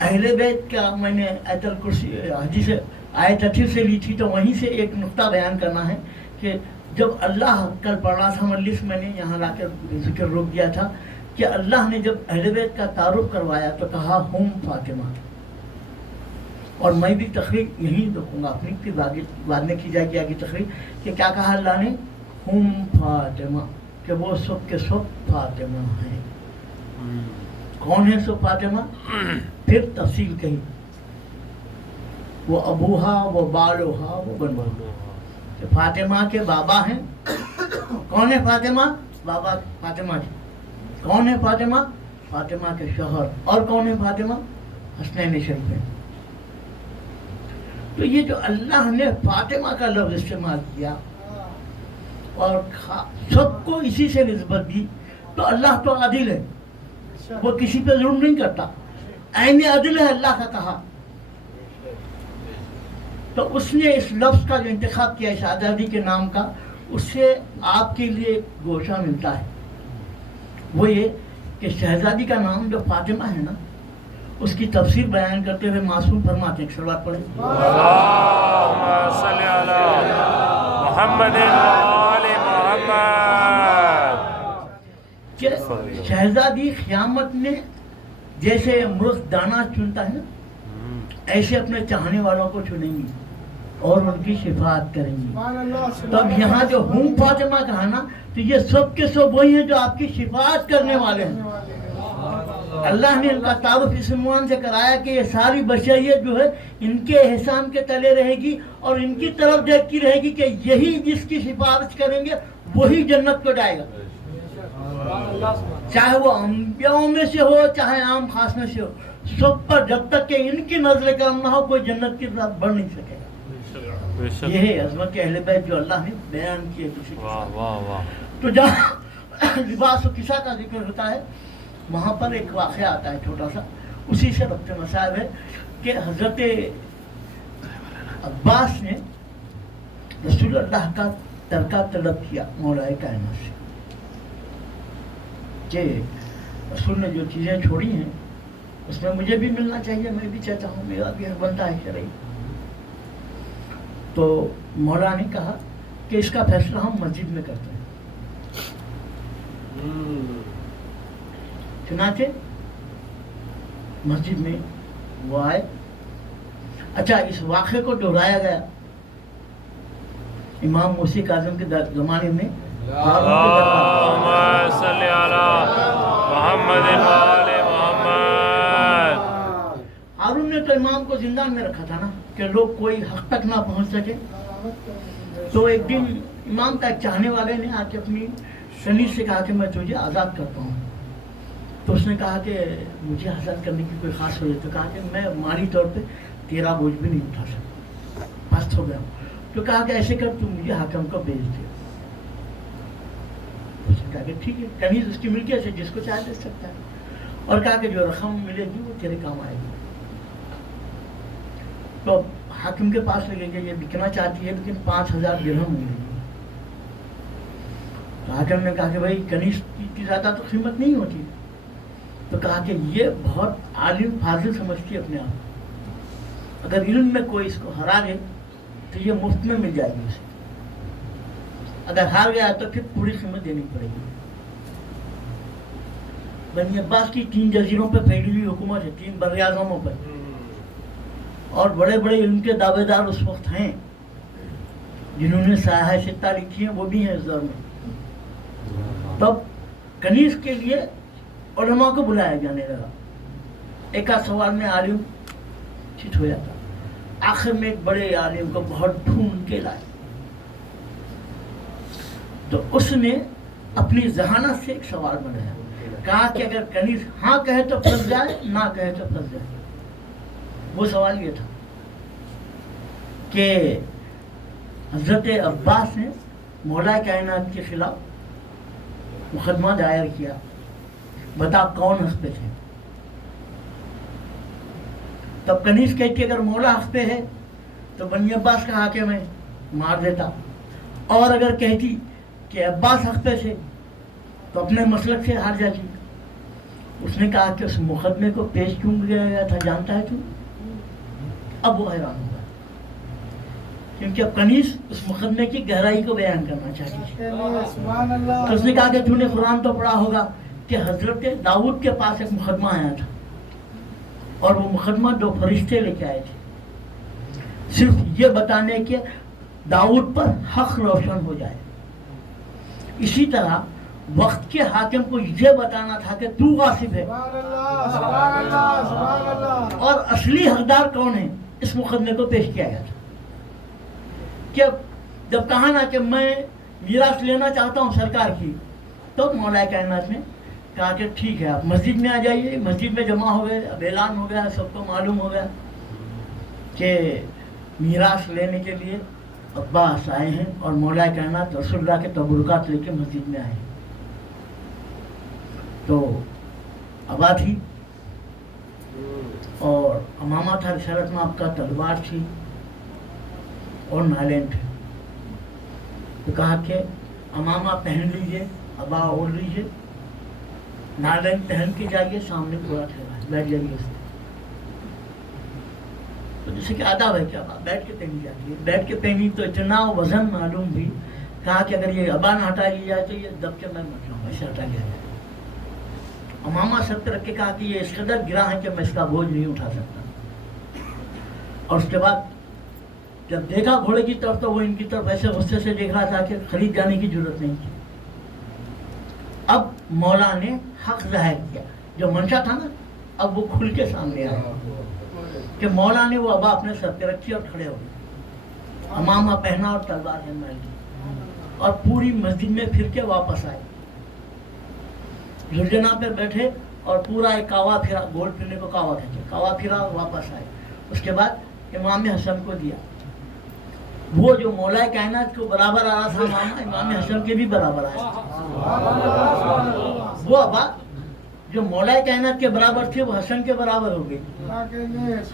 अहले बैत का मैंने आयतुल कुर्सी हदीस आयत अथीर से ली थी, तो वहीं से एक नुक्ता बयान करना है कि जब अल्लाह, कल पढ़ा था मजलिस मैंने यहाँ लाकर जिक्र रोक दिया था कि अल्लाह ने जब अहले बैत का तारुफ करवाया तो कहा हुम फातिमा। और मैं भी तकरीर यहीं रुकूंगा अपनी, फिर बाद में की जाएगी आगे तकरीर कि क्या कहा अल्लाह ने, हुम फातिमा, कि वो सब के सब फातिमा हैं। कौन है सब फातिमा? फिर तफसील कही, वो अबूहा, वो बालोहा, वो बनवा। तो फातिमा के बाबा हैं। कौन है फातिमा? बाबा फातिमा जी। कौन है फातिमा? फातिमा के शौहर। और कौन है फातिमा? हसनैन शरीफैन। तो ये जो अल्लाह ने फातिमा का लफ्ज इस्तेमाल किया और सबको इसी से निस्बत दी, तो अल्लाह तो आदिल है, वो किसी पे जुल्म नहीं करता। ऐन आदिल है अल्लाह का कहा, तो उसने इस लफ्ज का जो इंतखाब किया शहजादी के नाम का, उससे आपके लिए गोशा मिलता है। वो ये कि शहजादी का नाम जो फातिमा है ना, उसकी तफसीर बयान करते हुए मासूम फरमाते हैं, सलवात पढ़े शहजादी क़यामत में जैसे मुर्ग दाना चुनता है ना, ऐसे अपने चाहने वालों को चुनेंगी और उनकी शिफात करेंगी। तो अब यहाँ जो हुम फातिमा कहा ना, तो ये सब के सब वही हैं जो आपकी शिफात करने वाले हैं। अल्लाह ने इनका तारुफ इस उन्वान से कराया कि ये सारी बशरियत जो है इनके एहसान के तले रहेगी और इनकी तरफ देखती रहेगी कि यही जिसकी सिफारिश करेंगे वही जन्नत को जाएगा, चाहे वो अंबियाओं में से हो चाहे आम खास में से हो। सब पर जब तक कि इनकी नजर करम ना हो, कोई जन्नत की तरफ बढ़ नहीं सकेगा। बेशक। ये है अजमत अहले बैत जो अल्लाह ने बयान किए किसी के वाह साथ। वाह वाह। तो जहाँ लिबास व किसा का जिक्र होता है वहाँ पर एक वाक़या आता है छोटा सा, उसी से रब्त मसाइब है कि हज़रत अब्बास ने रसूल अल्लाह का तरका तलब किया मौलाए कायनात से कि रसूल ने जो चीज़ें छोड़ी हैं उसमें मुझे भी मिलना चाहिए, मैं भी चाहता हूँ, मेरा भी हक बनता है शरई। तो मौला ने कहा कि इसका फैसला हम मस्जिद में करते हैं। चुनाचे मस्जिद में वो आए। अच्छा, इस वाक़े को दोहराया गया इमाम मूसी काज़िम के ज़माने में। अल्लाहुम्मा सल्ली अला मुहम्मद व आले मुहम्मद। हारून ने तो इमाम को जिंदान में रखा था ना कि लोग कोई हक तक ना पहुंच सके। तो एक दिन इमाम का एक चाहने वाले ने आके अपनी शनीर से कहा कि मैं तुझे आज़ाद करता हूँ। तो उसने कहा कि मुझे आज़ाद करने की कोई ख़ास वजह, तो कहा कि मैं माली तौर पे तेरा बोझ भी नहीं उठा सकता, पस्त हो गया। तो कहा कि ऐसे कर, तू मुझे हाकिम को भेज दे। उसने कहा कि ठीक है, कनीज उसकी मिल्कियत है, जिसको चाहे दे सकता है। और कहा कि जो रकम मिलेगी वो तेरे काम आएगी। तो हाकिम के पास लगेगा, ये बिकना चाहती है लेकिन 5000 दिरहम मिलेगी। तो हाकिम ने कहा कि भाई कनीज की ज़्यादा तो कीमत नहीं होती। तो कहा कि ये बहुत आलिम फाजिल समझती है अपने आप, अगर इल्म में कोई इसको हरा दे तो ये मुफ्त में मिल जाएगी उसे, अगर हार गया तो फिर पूरी कीमत देनी पड़ेगी। बनी अब्बास की 3 जजीरों पर फैली हुई हुकूमत है, 3 बर-ए-आज़मों पर, और बड़े बड़े इल्म के दावेदार उस वक्त हैं जिन्होंने साया सित्ता लिखी है, वो भी हैं इस दौर में। तब कनीज के लिए उलमा को बुलाया जाने लगा। एक आध सवाल में आलिम चित हो जाता। आखिर में एक बड़े आलिम को बहुत ढूंढ के लाए। तो उसने अपनी जहानत से एक सवाल बनाया, कहा कि अगर कनीज हाँ कहे तो फंस जाए, ना कहे तो फंस जाए। वो सवाल ये था कि हजरत अब्बास ने मौला कायनात के खिलाफ मुकदमा दायर किया, बता कौन हक पे थे। तब कनीज कहती अगर मौला हक पे है तो बनी अब्बास का हाकिम है, मार देता। और अगर कहती कि अब्बास हक पे थे तो अपने मसलक से हार जाती। उसने कहा कि उस मुकदमे को पेश क्यों किया गया था जानता है तू? अब वो हैरान होगा, क्योंकि अब कनीज उस मुकदमे की गहराई को बयान करना चाहती थी। तो उसने कहा कि तूने कुरान तो पढ़ा होगा कि हजरत दाऊद के पास एक मुकदमा आया था, और वो मुकदमा 2 फरिश्ते लेके आए थे, सिर्फ ये बताने के दाऊद पर हक रोशन हो जाए। इसी तरह वक्त के हाकिम को ये बताना था कि तू गासिब है और असली हकदार कौन है। इस मुकदमे को पेश किया गया था कि जब कहा ना कि मैं मीरास लेना चाहता हूँ सरकार की, तो मौला कायनात ने कहा कि ठीक है, आप मस्जिद में आ जाइए। मस्जिद में जमा हो गए, अब ऐलान हो गया, सबको मालूम हो गया कि मीरास लेने के लिए अब्बास आए हैं और मौला कायनात रसूलुल्लाह के तबरुकात लेके मस्जिद में आए। तो अबा थी और अमामा था, रिसालत में आपका तलवार थी और नालेन थे। तो कहा कि अमामा पहन लीजिए, अबा ओढ़ लीजिए, नालेन पहन के जाइए, सामने पूरा ठहरा बैठ जाइए उस। तो जैसे कि आदाब है कि अबा बैठ के पहनी जाती है, बैठ के पहनी तो इतना वजन मालूम भी। कहा कि अगर ये अबा ना हटा ली जाए तो ये दब के मैं मर जाऊँ, ऐसे हटा लिया जाए। अमामा सर पे रख के कहा कि ये इस कदर गिरा है कि मैं इसका बोझ नहीं उठा सकता। और उसके बाद जब देखा घोड़े की तरफ तो वो इनकी तरफ ऐसे गुस्से से देख रहा था कि खरीद जाने की जरूरत नहीं थी। अब मौला ने हक जाहिर किया, जो मंशा था ना, अब वो खुल के सामने आया कि मौला ने वो अबा अपने सर पे रखी और खड़े हो गए, अमामा पहना और तलवार हिम्मत ली, और पूरी मस्जिद में फिर के वापस आए। जुलजना पे बैठे और पूरा एक कावा फिरा, गोल फिरने को कावा कहते, कावा फिरा और वापस आए। उसके बाद इमाम हसन को दिया, वो जो मौलाए कायनात को बराबर आ रहा था मामा, इमाम हसन के भी बराबर आया। वो अबा जो मौलाए कायनात के बराबर थे वो हसन के बराबर हो गए।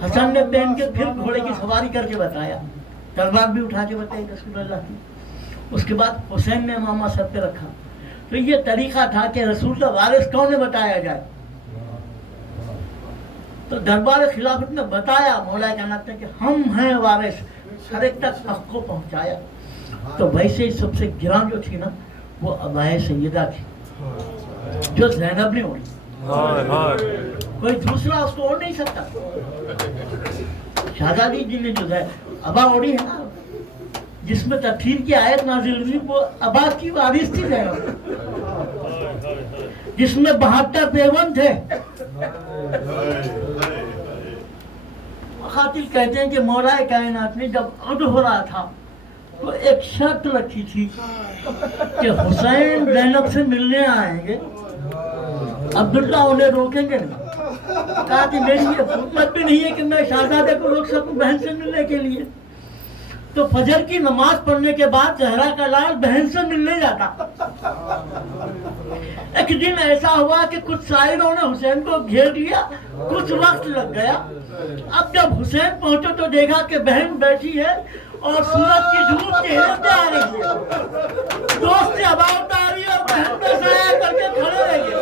हसन ने पहन के फिर घोड़े की सवारी करके बताया, तलवार भी उठा के बताई रसूलुल्लाह की। उसके बाद हुसैन ने मामा सर पे रखा। तो ये तरीका था कि रसूल का वारिस कौन है बताया जाए। तो दरबार खिलाफत ने बताया मौलाए कायनात ने कि हम हैं वारिस, हर एक तक हक को पहुंचाया। तो वैसे ही सबसे गिरान जो थी ना वो अबाए सैयदा थी, जो ज़ैनब ने ओढ़ी। कोई दूसरा उसको ओढ़ नहीं सकता। शहजादी जी ने जो है अबा ओढ़ी है ना, जिसमें तफसीर की आयत नाजिल हुई, वो अबा की वारिस थी ज़ैनब, जिसमें 72 पैबंद थे। खातिल कहते हैं कि मौलाए कायनात ने जब अद हो रहा था तो एक शर्त रखी थी कि हुसैन ज़ैनब से मिलने आएंगे, अब्दुल्ला उन्हें रोकेंगे नहीं। कहा कि मेरी ये हुकूमत भी नहीं है कि मैं शहजादे को रोक सकूं बहन से मिलने के लिए। तो फजर की नमाज पढ़ने के बाद जहरा का लाल बहन से मिलने जाता। एक दिन ऐसा हुआ कि कुछ शायरों ने हुसैन को घेर लिया, कुछ वक्त लग गया। अब जब हुसैन पहुंचे तो देखा कि बहन बैठी है और सूरज की धूप चेहरे पे आ रही है। दोस्त से हवा आ रही है और बहन पे साया करके खड़े रह गए।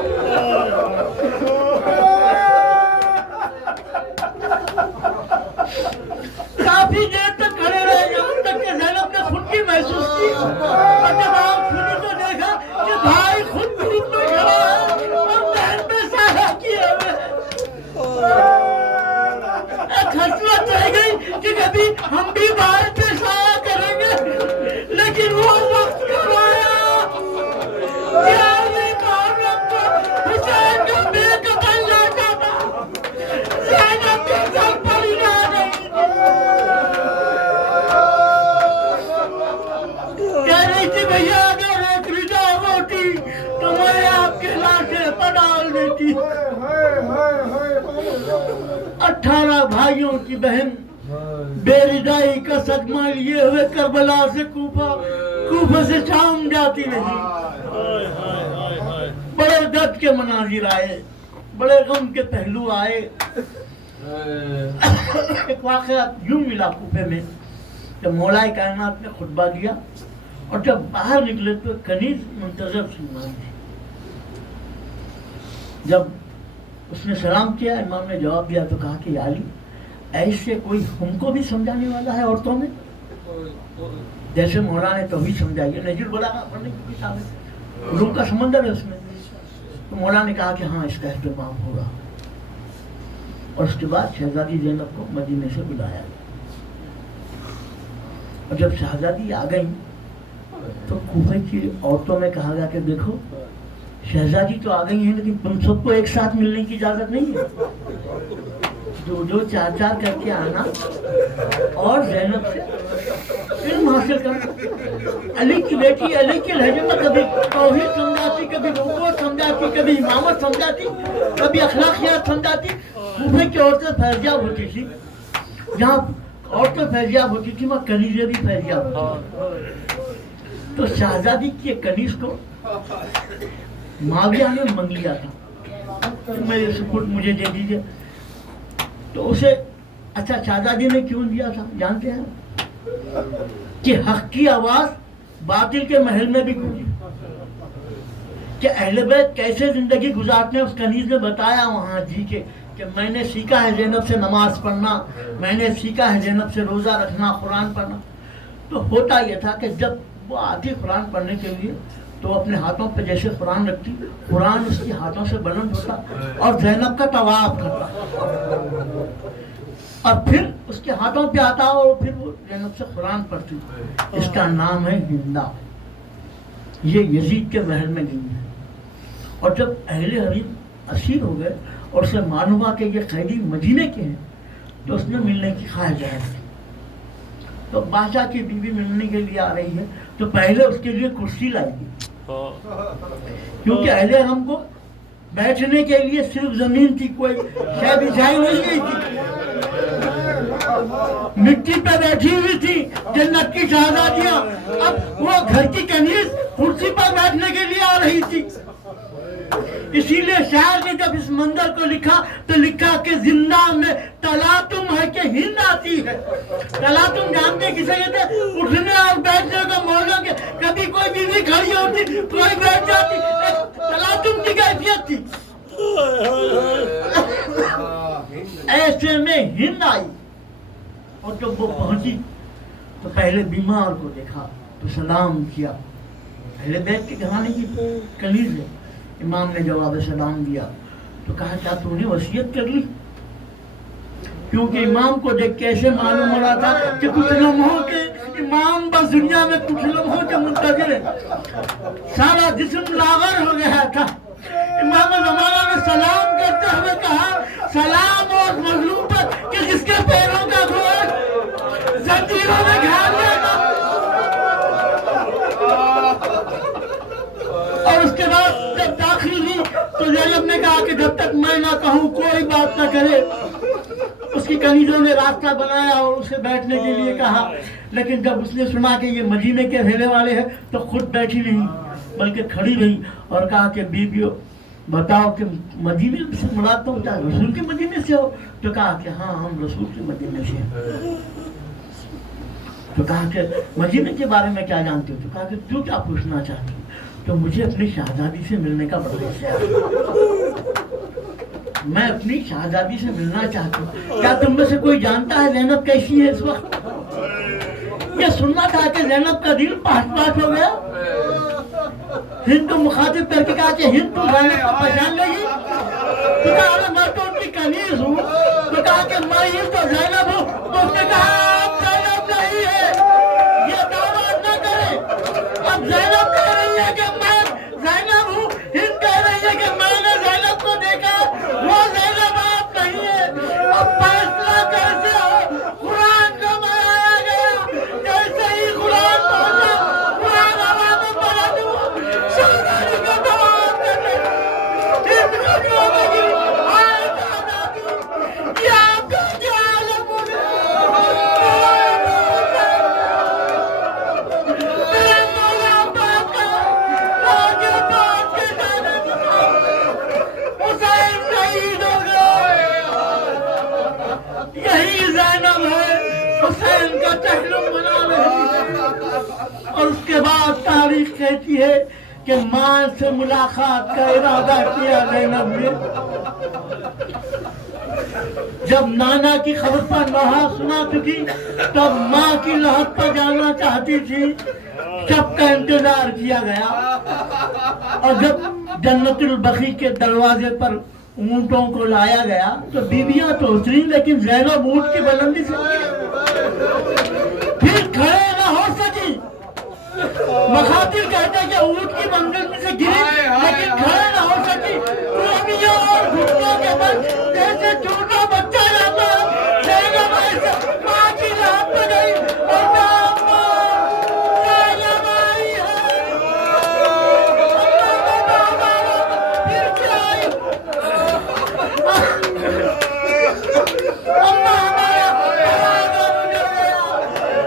काफी देर तक खड़े रहे, यहाँ तक कि ज़ैनब ने खुद की महसूस की। और जब आँख खुली तो देखा कि भाई खुद धूप में खड़ा है और बहन पे साया किए हुए। एक हसरत रह गई कि कभी हम भी भाई पे साया करेंगे, लेकिन वो वक्त कब आया। हुसैन का बेकफन लाता था, ज़ैनब के सर पर ही आ गई। कह रही थी भैया अगर एक रिजा होती तो मैं आपके लाशे पर डाल देती। 18 भाइयों की बहन बेरिदाई का सदमा लिए हुए करबला से कूफा से शाम जाती रही। बड़े दर्द के मनाजिर आए, बड़े गम के पहलू आए। एक वाक़या यूं मिला कूफे में, जब मौलाए कायनात ने खुतबा दिया और जब बाहर निकले तो कनीज मुंतजर सुनवाई थी। जब उसने सलाम किया, इमाम ने जवाब दिया तो कहा कि अली ऐसे कोई हमको भी समझाने वाला है औरतों में, जैसे मौला ने तो भी समझाई है। नजीर बोला पढ़ने की किताब है, रूम का समंदर है उसमें। तो मौला ने कहा कि हाँ इसका इस्तेमाल होगा। और उसके बाद शहजादी ज़ैनब को मदीने से बुलाया गया। और जब शहजादी आ गई तो कूफे की औरतों में कहा गया कि देखो शहजादी तो आ गई हैं, लेकिन तुम सबको एक साथ मिलने की इजाजत नहीं है। दो चार करके आना और ज़ैनब से इल्म हासिल करना। अली की बेटी अली के लहजे में कभी तौहीद समझाती, कभी रुकूअत समझाती, कभी इमामत समझाती, कभी अखलाकियात समझाती। कूफे की औरतें फैज़याब होती थी। जहाँ औरतें फैज़याब होती थी वहाँ कनीज़ें भी फैज़याब होती। तो शहजादी की कनीज़ को माविया ने मंग लिया था, तो मेरे सुपुर्द मुझे दे दीजिए। तो उसे अच्छा शहजादी ने क्यों दिया था जानते हैं कि हक की आवाज बातिल के महल में भी गूंजी। कि अहले बैत कैसे जिंदगी गुजारते हैं उस कनीज ने बताया वहां जी के कि मैंने सीखा है ज़ैनब से नमाज पढ़ना, मैंने सीखा है ज़ैनब से रोज़ा रखना, कुरान पढ़ना। तो होता यह था कि जब वो आती कुरान पढ़ने के लिए तो अपने हाथों पे जैसे कुरान रखती, कुरान उसके हाथों से बुलंद होता और ज़ैनब का तवाफ करता और फिर उसके हाथों पे आता और फिर वो ज़ैनब से कुरान पढ़ती। इसका नाम है हिंदा। ये यजीद के महल में गई है। और जब अहले हरीम असीर हो गए और उसे मालूम हुआ कि ये कैदी मदीने के हैं तो उसने मिलने की ख्वाहिश जाहिर की। तो बादशाह की बीवी मिलने के लिए आ रही है तो पहले उसके लिए कुर्सी लाएगी, क्योंकि अहले हरम को बैठने के लिए सिर्फ जमीन थी, कोई शय बिछाई नहीं गई थी। मिट्टी पे बैठी हुई थी जन्नत की शहजादियां, अब वो घर की कनीज कुर्सी पर बैठने के लिए आ रही थी। इसीलिए शायर ने जब इस मंजर को लिखा तो लिखा कि जिंदा में तलातुम है कि हिंद आती है। तलातुम जानते किसे कहते? उठने और बैठने का मौका के कभी कोई बीवी खड़ी होती, कोई बैठ जाती, तलातुम की कैफियत थी। ऐसे में हिंद आई और जब वो पहुंची तो पहले बीमार को देखा तो सलाम किया। पहले बैठ के घराने की कनीज है। इमाम ने जवाब सलाम दिया तो कहा क्या तूने वसीयत कर ली? क्योंकि इमाम को देख के ऐसे मालूम हो रहा था कि कुछ लम्हों के इमाम बस दुनिया में कुछ लम्हों के मुंतज़िर है। सारा जिस्म लावर हो गया था। इमाम ज़माना ने सलाम करते हुए कहा सलाम और मजलूम पर कि जिसके पैरों का गोश्त जंजीरों में घाल दिया था। और उसके बाद जब दाखिल हुई तो ज़ैनब ने कहा कि जब तक मैं ना कहूँ कोई बात ना करे। उसकी कनीजों ने रास्ता बनाया और उसे बैठने के लिए कहा, लेकिन जब उसने सुना कि ये मदीने के रहने वाले हैं तो खुद बैठी नहीं बल्कि खड़ी रही और कहा कि बीबियों बताओ कि मदीने से मुराद तो क्या रसूल के मदीने से हो? तो कहा कि हाँ हम रसूल के मदीने से हैं। तो कहा कि मदीने के बारे में क्या जानते हो? तो कहा कि तू क्या पूछना चाहती हो? तो मुझे अपनी शहजादी से मिलने का बड़ा इच्छा है। मैं अपनी शहजादी से मिलना चाहती हूँ। क्या तुम में से कोई जानता है ज़ैनब कैसी है इस वक्त? ये सुनना था कि ज़ैनब का दिल पास हो गया। हिंद को मुखातिब करके कहा कि हिंद तू ज़ैनब को पहचान लेगी? तो कहा मैं तो उनकी कनीज हूँ। तो कहा कि मैं हिंद तो ज़ैनब हूँ। तो उसने कहा आप ज़ैनब नहीं है, ये दावा न करे। अब ज़ैनब कह रही है कि मैं ज़ैनब हूँ, हिंद कह रही है कि मैंने ज़ैनब को देखा, वो ज़ैनब आप नहीं है। अब फैसला कैसे हो? कुरान को बनाया गया, जैसे ही कुरान पहुंचा कुरान हवा में पड़ा दूँ शहजादी को तबाह करने हिंद को जो लगी आए शहजादी ये आपका क्या आलम हो गया? मेरे मौला बाप का आगे बाप के जाने हुसैन शहीद हो गए। यही ज़ैनब है हुसैन का चेहरा बना रही है। और उसके बाद तारीख कहती है कि मां से मुलाकात का इरादा किया ज़ैनब ने। जब नाना की खबर पर नहा सुना चुकी तब माँ की लहत पर जाना चाहती थी। सबका इंतजार किया गया और जब जन्नतुल बकी के दरवाजे पर ऊंटों को लाया गया तो बीबियां तो उतरी, लेकिन ज़ैनब ऊंट की बुलंदी से फिर खड़े न हो सकी। मखातिर कहते हैं कि ऊंट की मंजिल से गिरी लेकिन खड़े न हो सकी। रोमियों और घुटनों के बल जैसे छोटा बच्चा जाता है, ज़ैनब ऐसे माँ की लात में गई और कहा ज़ैनब आई है। फिर क्या आई? अम्मा हमारा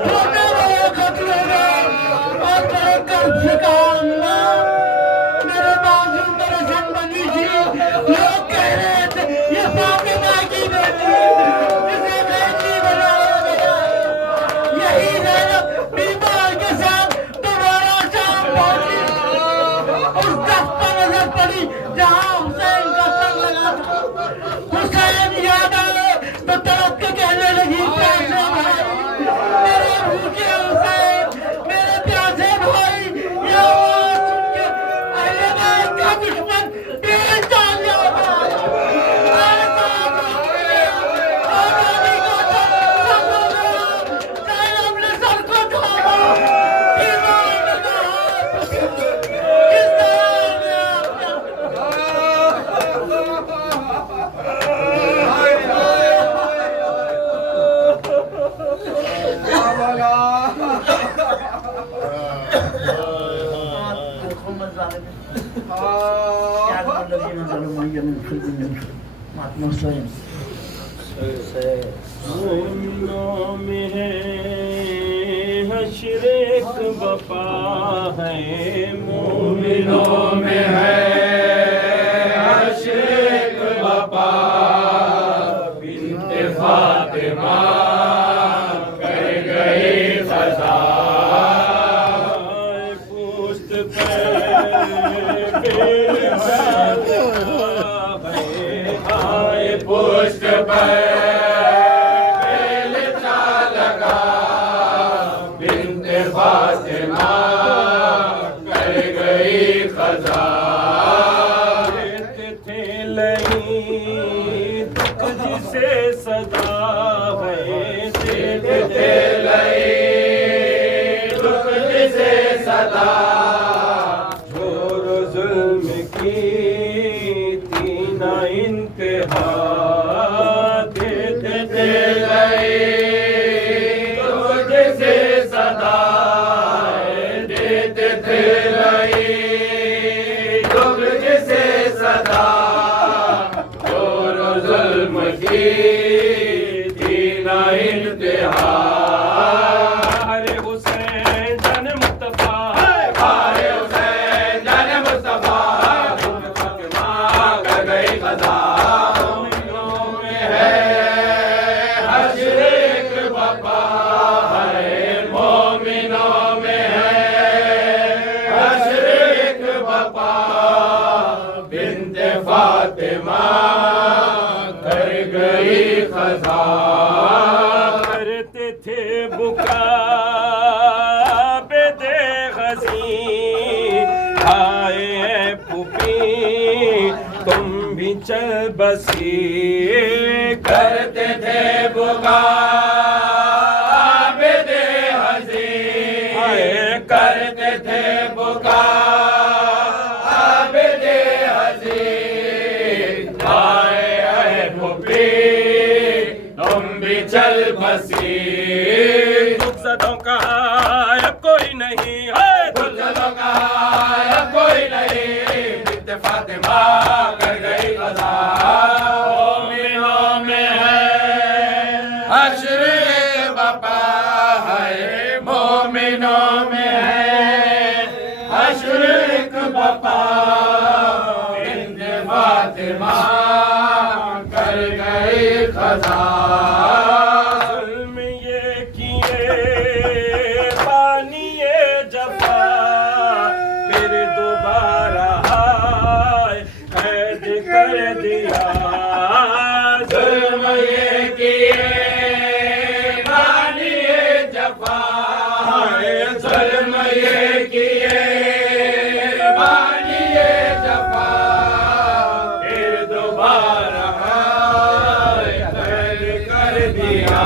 छोटे बड़े खतरे गए और बड़े कर्ज से कहा अम्मा मेरे बाजू मेरे संग बनी थी। लोग कह रहे थे ये फातिमा की बेटी जिसे बेटी बनाया गया। यही ज़ैनब बीमार के साथ दोबारा शाम पहुंची। उस दफ्तर पर नजर पड़ी जहां हुसैन का सर लगा था। हुसैन याद आए तो तड़प के कहने लगी प्यासे भाई मेरे भूखे हुसैन, मेरे प्यासे भाई। ये आवाज सुन के अहले बैत का दुश्मन तेज डाल जाता है। आजादी का सर हो गया। ज़ैनब ने सर को थामा। ईमान ने कहा किस तरह ने मोमिनों में है हश्र एक बपा है, मोमिनों में है हश्र एक बपा, बिन्ते फातिमा कर गई क़ज़ा। पुश्त पे पुष्ट पर बिन्ते फातिमा कर गई क़ज़ा। देते थे लई दुख जिसे सदा है, देते थे लई दुख जिसे सदा, जोर जुल्म की थी ना इंतहा। देते थे लई दुख जिसे सदा, देते थे लई दुख जिसे सदा, और जुल्म की थी ना इंतहा। अरे हुसैन जान मुस्तफा, अरे हुसैन जाने मुस्तफा, फातिमा कर गई क़ज़ा। मोमिनों में है हश्र एक बपा है, मोमिनों में है हश्र एक बपा, बिन्ते फातिमा कर गई क़ज़ा। करते थे बुका बेदे गजी, आए पुपी तुम भी चल बसी। करते थे बुका बेदे हसी, करते थे बुका बेदे हसी, आए आए भूपी तुम भी चल बसी। दुख सदों का अब कोई नहीं है, दुल्हनों का अब कोई नहीं, बिन्ते फातिमा कर गई क़ज़ा। मोमिनों में है हश्र एक बपा है, मोमिनों में है हश्र एक बपा, बिन्ते फातिमा कर गई क़ज़ा। जुल्म ये किए पानी ये जफा, फिर दोबारा हाय कैद कर दिया। जुल्म ये किए मानिए जफा, जुल्म ये किए मानिए जफा, फिर दोबारा कैद कर दिया।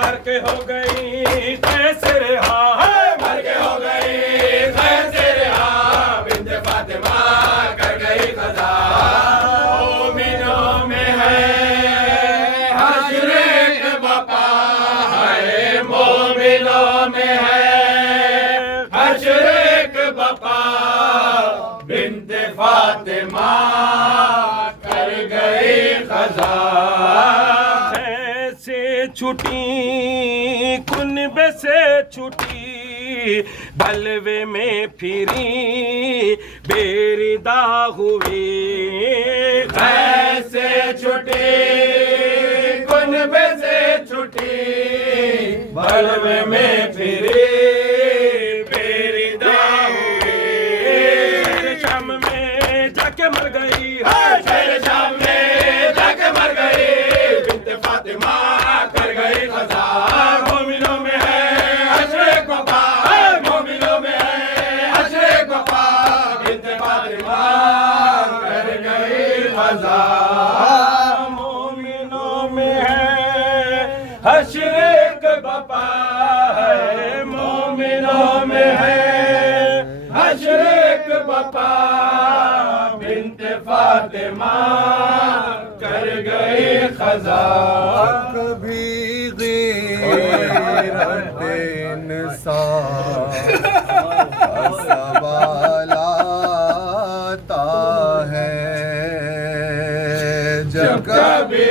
मर के हो गई कैसे रहा, मर के हो गई कैसे रहा, बिन्ते फातिमा कर गई क़ज़ा। मोमिनों में है हश्र एक बपा है, मोमिनों में है हश्र एक बपा, बिन्ते फातिमा कर गई क़ज़ा। से छुटी कुनबे से छुटी, बलवे में फिरी बेरिदा हुई। ऐसे छुटी कुनबे से छुटी, बलवे में फिरी बेरिदा हुई। शाम में जाके मर गई, शेर शाम में जाके मर गई, बिन्ते फातिमा कर गई क़ज़ा। मोमिनों में है हश्र एक बपा, मोमिनों में है हश्र एक बपा, बिन्ते फातिमा कर गई क़ज़ा। मोमिनों में है हश्र एक बपा है, मोमिनों में है हश्र एक बपा, बिन्ते फातिमा कर गई क़ज़ा। कभी गैरत इंसान सवाल आता है, जब कभी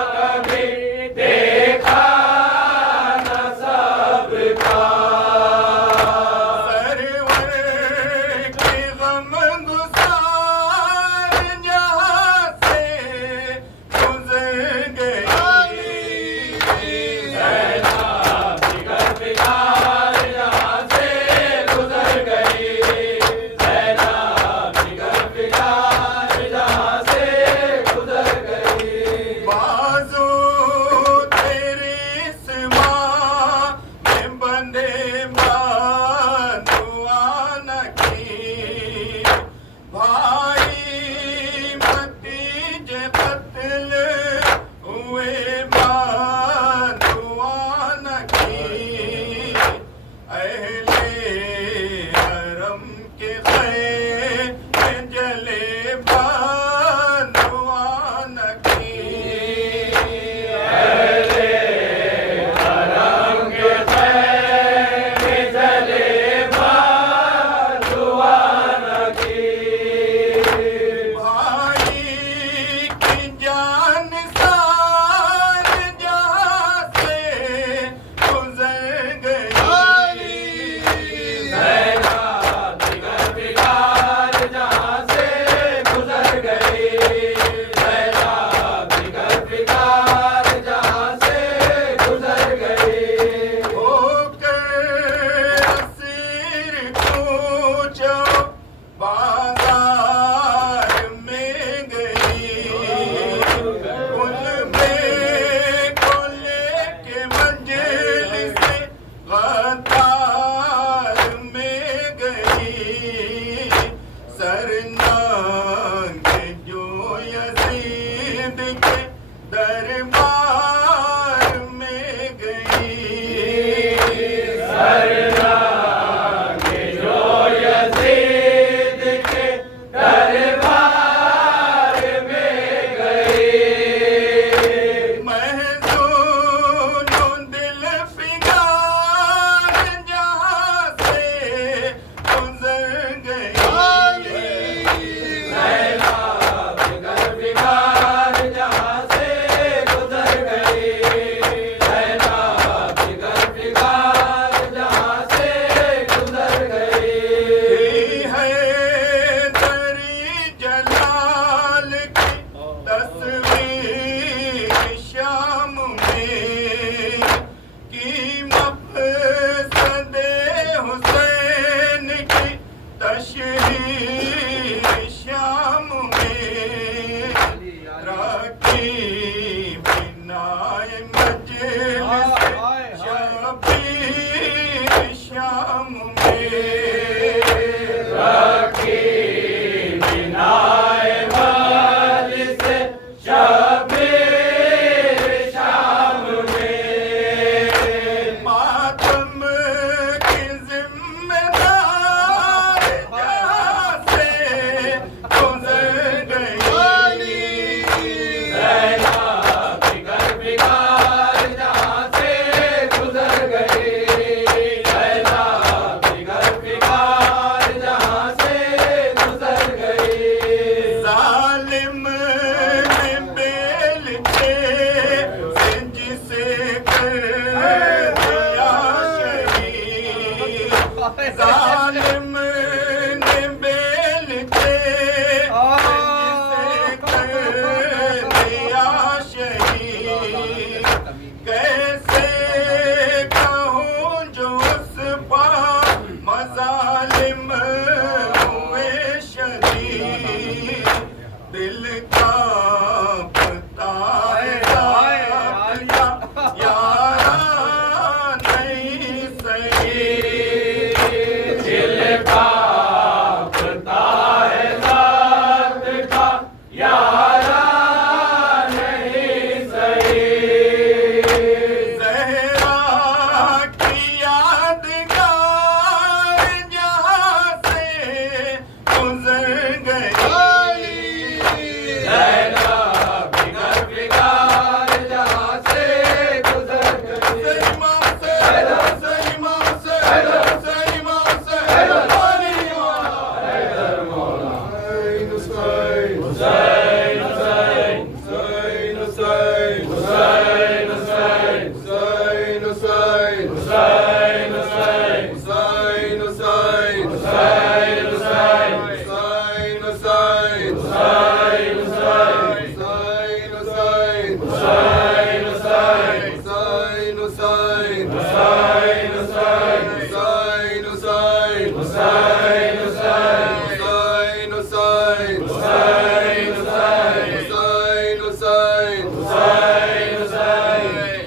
हुसैन हुसैन।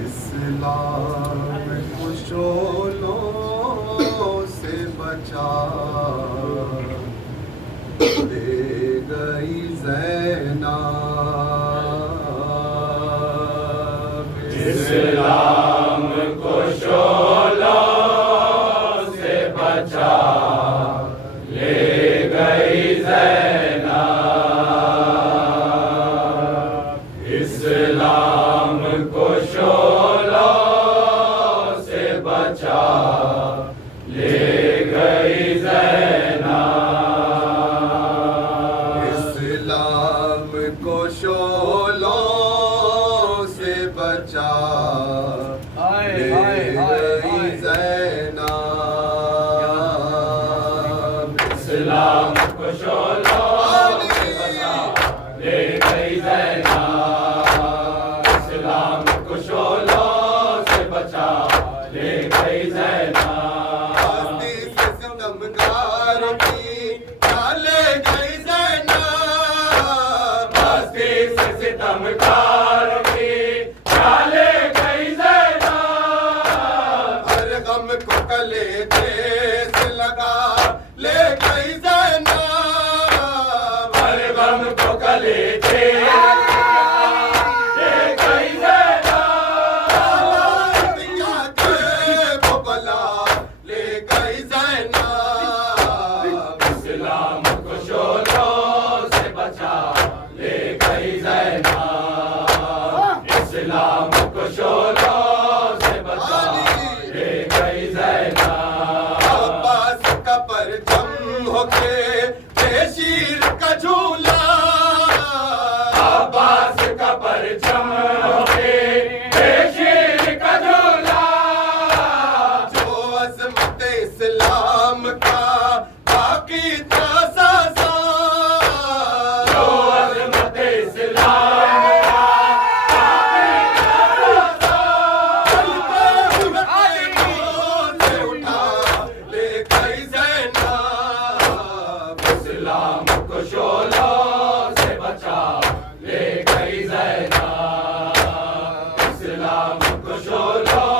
इस्लाम को शोलों से बचा ले गई ज़ैनब। इस्लाम को शोलों से बचा ले गई ज़ैनब। इस्लाम को शोलों से बचा ले गई ज़ैनब। इस्लाम को शोलों से बचा ले गई ज़ैनब। इस्लाम को शोलों से बचा ले गई ज़ैनब। इस्लाम को शोलों से बचा ले गई ज़ैनब। आस्ती से सितमगारों की डाले गई ज़ैनब। मस्ती से सितमगारों की डाले गई ज़ैनब। हर गम को कलेजे से लगा ले गई ज़ैनब। हर गम को कलेजे ले गई ज़ैनब। दुनिया के वो बला ले गई ज़ैनब। इस्लाम को शोलों से बचा ले गई ज़ैनब। इस्लाम को शोलों से बचा ले गई ज़ैनब। अब्बास का परचम होके बेशीर का झूला। अब्बास का परचम होके बेशीर का झूला। जो अज़मत इस्लाम का बाकी था सासा। जो अज़मत इस्लाम का चलते हुए पैरों से उठा ले गई ज़ैनब। इस्लाम को शोलों से बचा ले गई ज़ैनब। इस्लाम को शोलों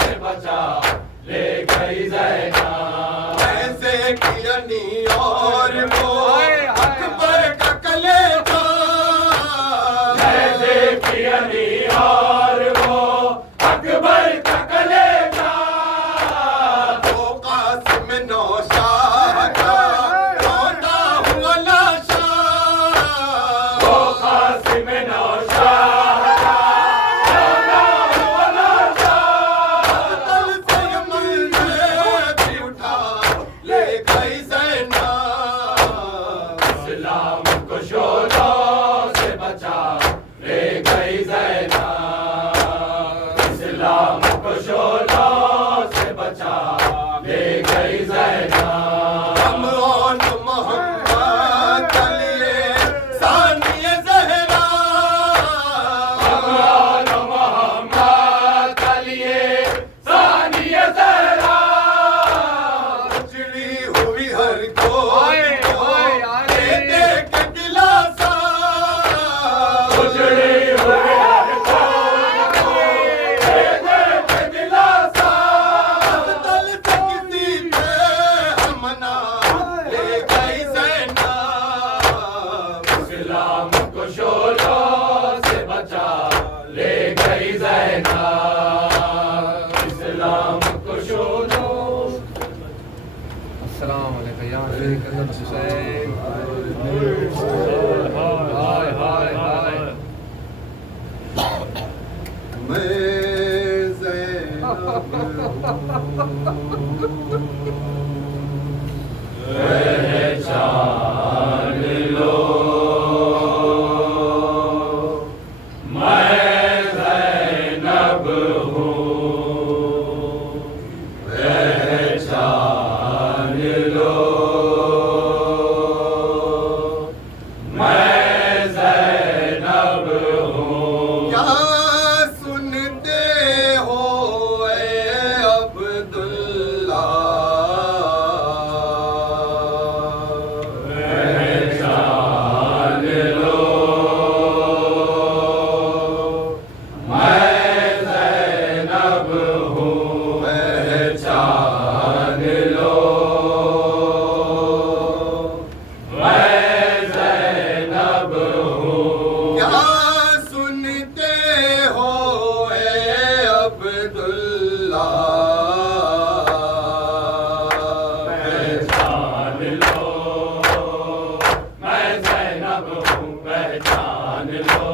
से बचा ले गई ज़ैनब। ऐसे किरनी और वो अकबर का कलेजा। ऐसे पियनी और वो अकबर का कलेजा। वो कासिम नौशाह का रोता हुआ लाशा। वो कासिम नौशाद का रोता हुआ लाशा। तल से यमन में भी उठा ले गई ज़ैनब। इस्लाम को शोलों से बचा ले गई ज़ैनब। इस्लाम को शोलों से बचा ले गई ज़ैनब। हम और मोहम्मद के लिए सानिए ज़हरा। और मोहम्मद के लिए सानिए ज़हरा। उजड़ी हुई हर कोई को दे दे के दिलासा। उजड़ी हुई हर कोई को दे दे के दिलासा। तल से किसी पे हमना ले गई ज़ैनब। इस्लाम को शोलों से बचा ले गई ज़ैनब। इस्लाम को शोलों। अस्सलाम वालेकुम या शेख हज़रत हुसैन। हाय हाय हाय। मैं ज़ैनब पहचान लो मैं ज़ैनब हूँ। पहचान लो मैं ज़ैनब हूँ। क्या सुनते हो ए अब्दुल लो,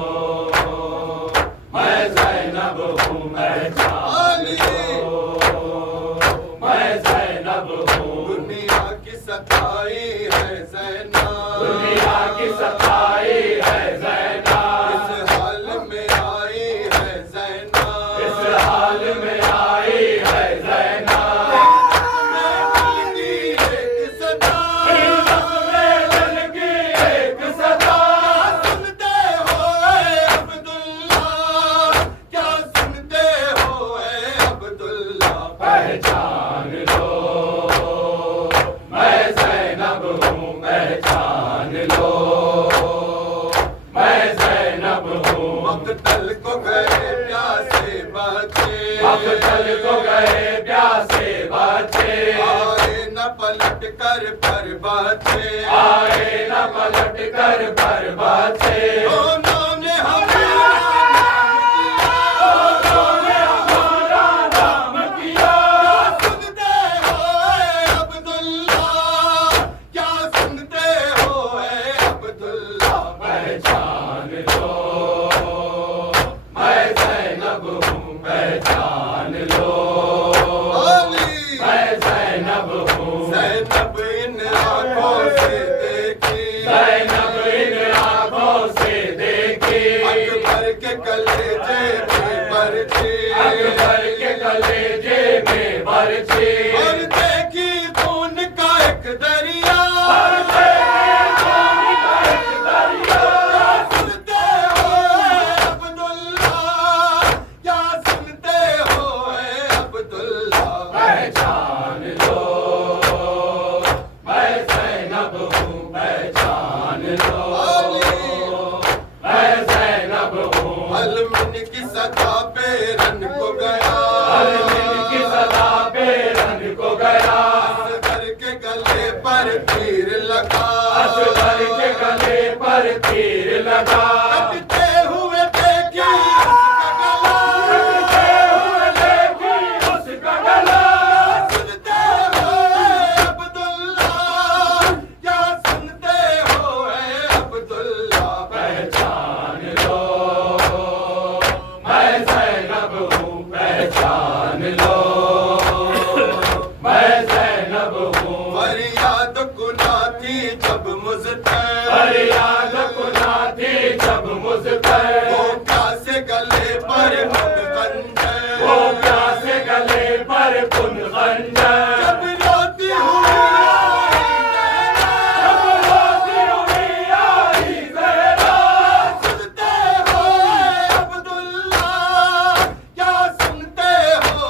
मैं ज़ैनब हूँ पहचान लो, मैं ज़ैनब हूँ। दुनिया की सताई है ज़ैनब, दुनिया की सताई है ज़ैनब, इस हाल में आई है ज़ैनब, इस हाल में आई है ज़ैनब। पहचान लो, मैं ज़ैनब हूँ पहचान लो, मैं ज़ैनब हूँ। मक़तल को गए प्यासे बच्चे, मक़तल को गए प्यासे बच्चे, आए न पलट कर पर बच्चे, आए न पलट कर पर बच्चे। पहचान लो, मैं ज़ैनब हूँ पहचान लो, मैं ज़ैनब हूँ। ज़ैनब इन आँखों से देखी, ज़ैनब इन आँखों से देखी, अकबर के कलेजे में बरछी, अकबर के कलेजे में बरछी, और देखी खून का एक दरिया, पहचान लो, मैं ज़ैनब हूँ पहचान लो, मैं ज़ैनब हूँ। अलमिन की सदा पे रन को गया, अलमिन की सदा पे रन को गया, असगर के गले पर तीर लगा, असगर के गले पर तीर लगा। कटते हुए देखी उसका गला, कटते हुए देखी उसका गला, सुनते हो अब्दुल्ला, क्या सुनते हो अब्दुल्ला। पहचान लो, मैं ज़ैनब हूँ पहचान लो, मैं ज़ैनब हूँ। फरियाद कुना थी जब मुझसे, फरियाद कुना थी जब मुझसे, वो प्यासे गले पर कुन खंजर, वो प्यासे गले पर कुन खंजर। जब रोती हुई जब रोती हुई आई ज़हरा, सुनते हो अब्दुल्ला, क्या सुनते हो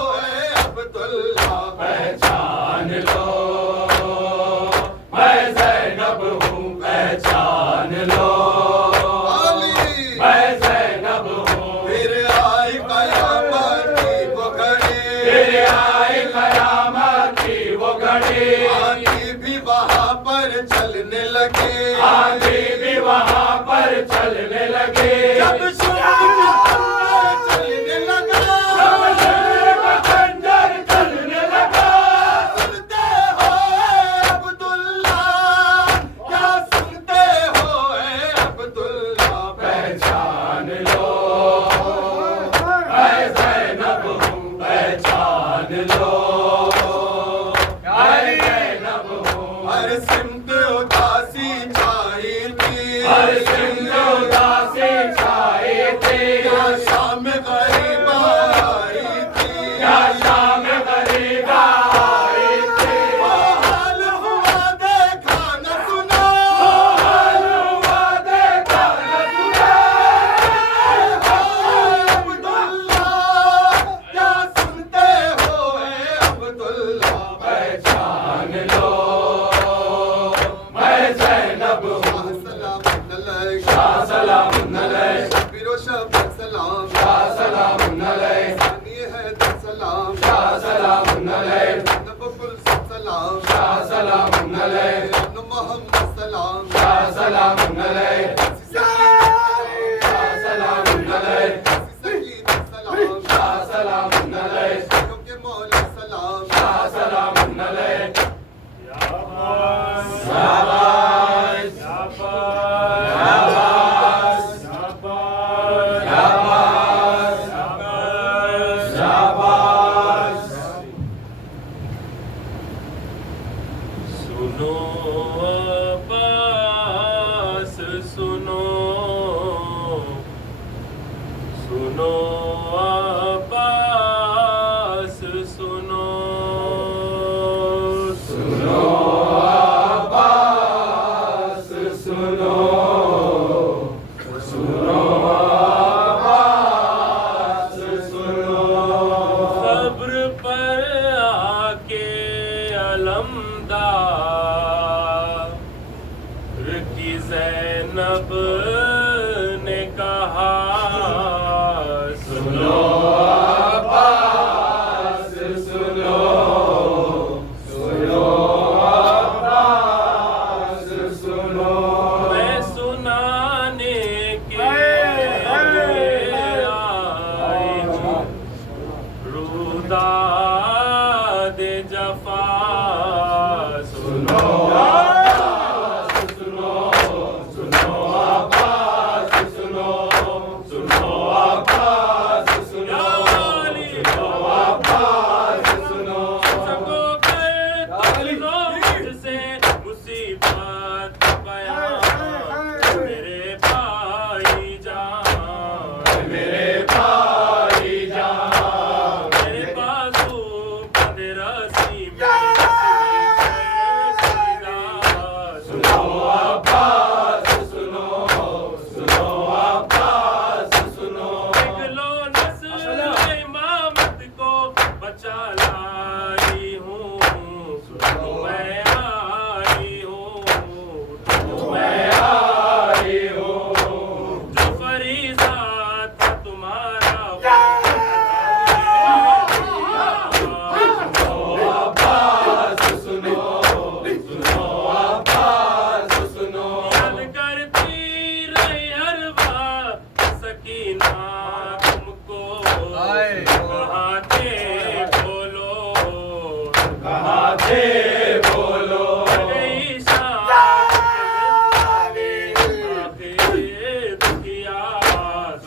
अब्दुल्ला। पहचान लो, मैं ज़ैनब हूँ पहचान लो, मैं ज़ैनब हूँ। फिर आई क़यामत की वो घड़ी, फिर आई क़यामत की वो घड़ी, आंधी भी वहाँ पर चलने लगी, आंधी भी वहाँ पर चलने लगी। जब चलने लगा, जब खंजर चलने लगा, सुनते हो अब्दुल्ला, क्या सुनते हो अब्दुल्ला। पहचान लो, मैं ज़ैनब हूँ पहचान लो, मैं ज़ैनब हूँ। हर सिमत उदासी छाई थी, हर सिमत उदासी छाई थी, क्या शाम गरीबा आई थी, क्या शाम गरीबा आई थी। वो हाल हुआ देखा न सुना, वो हाल हुआ देखा न सुना,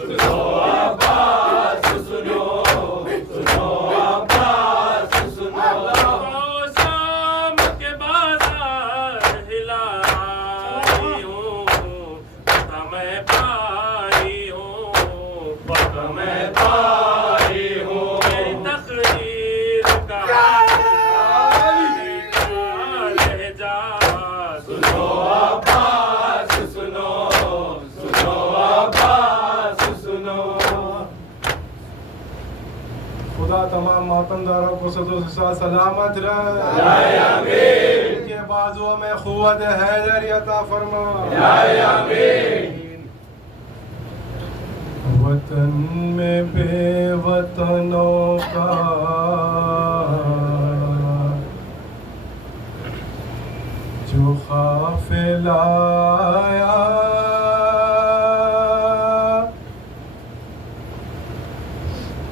सुनो अब्बास सुनो, सुनो अब्बास सुनो। शाम के बाजार हिलाई हूँ, मैं पाई हूँ, मैं पाई हूँ मेरी तकदीर का लहजा। सुनो अब्बास सुनो, सुनो अब्बास सुनो। खुदा तमाम मातमदारों को सदो सलामत रहे। के बाजुओं में खुवत हैदर अता फरमा। वतन में बेवतनों का जो काफिला आया,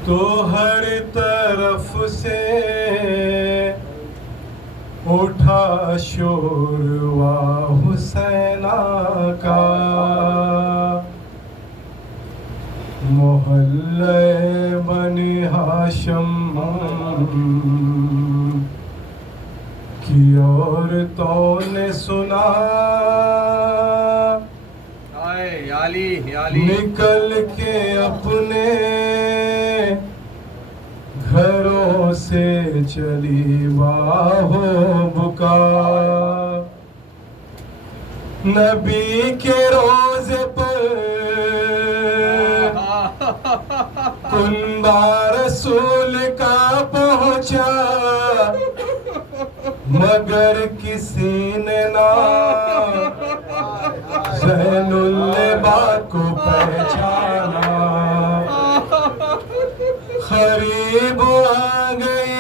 तो हर तरफ से उठा शोर वा हुसैना का। मोहल्ले बनी हाशम की औरतों ने सुना, निकल के अपने घरों से चली बाहो बुका। नबी के रोज़े पर कुंबा रसूल का पहुंचा, मगर किसी ने ना ज़ैनुल्लबा को पहचाना। करीब आ गई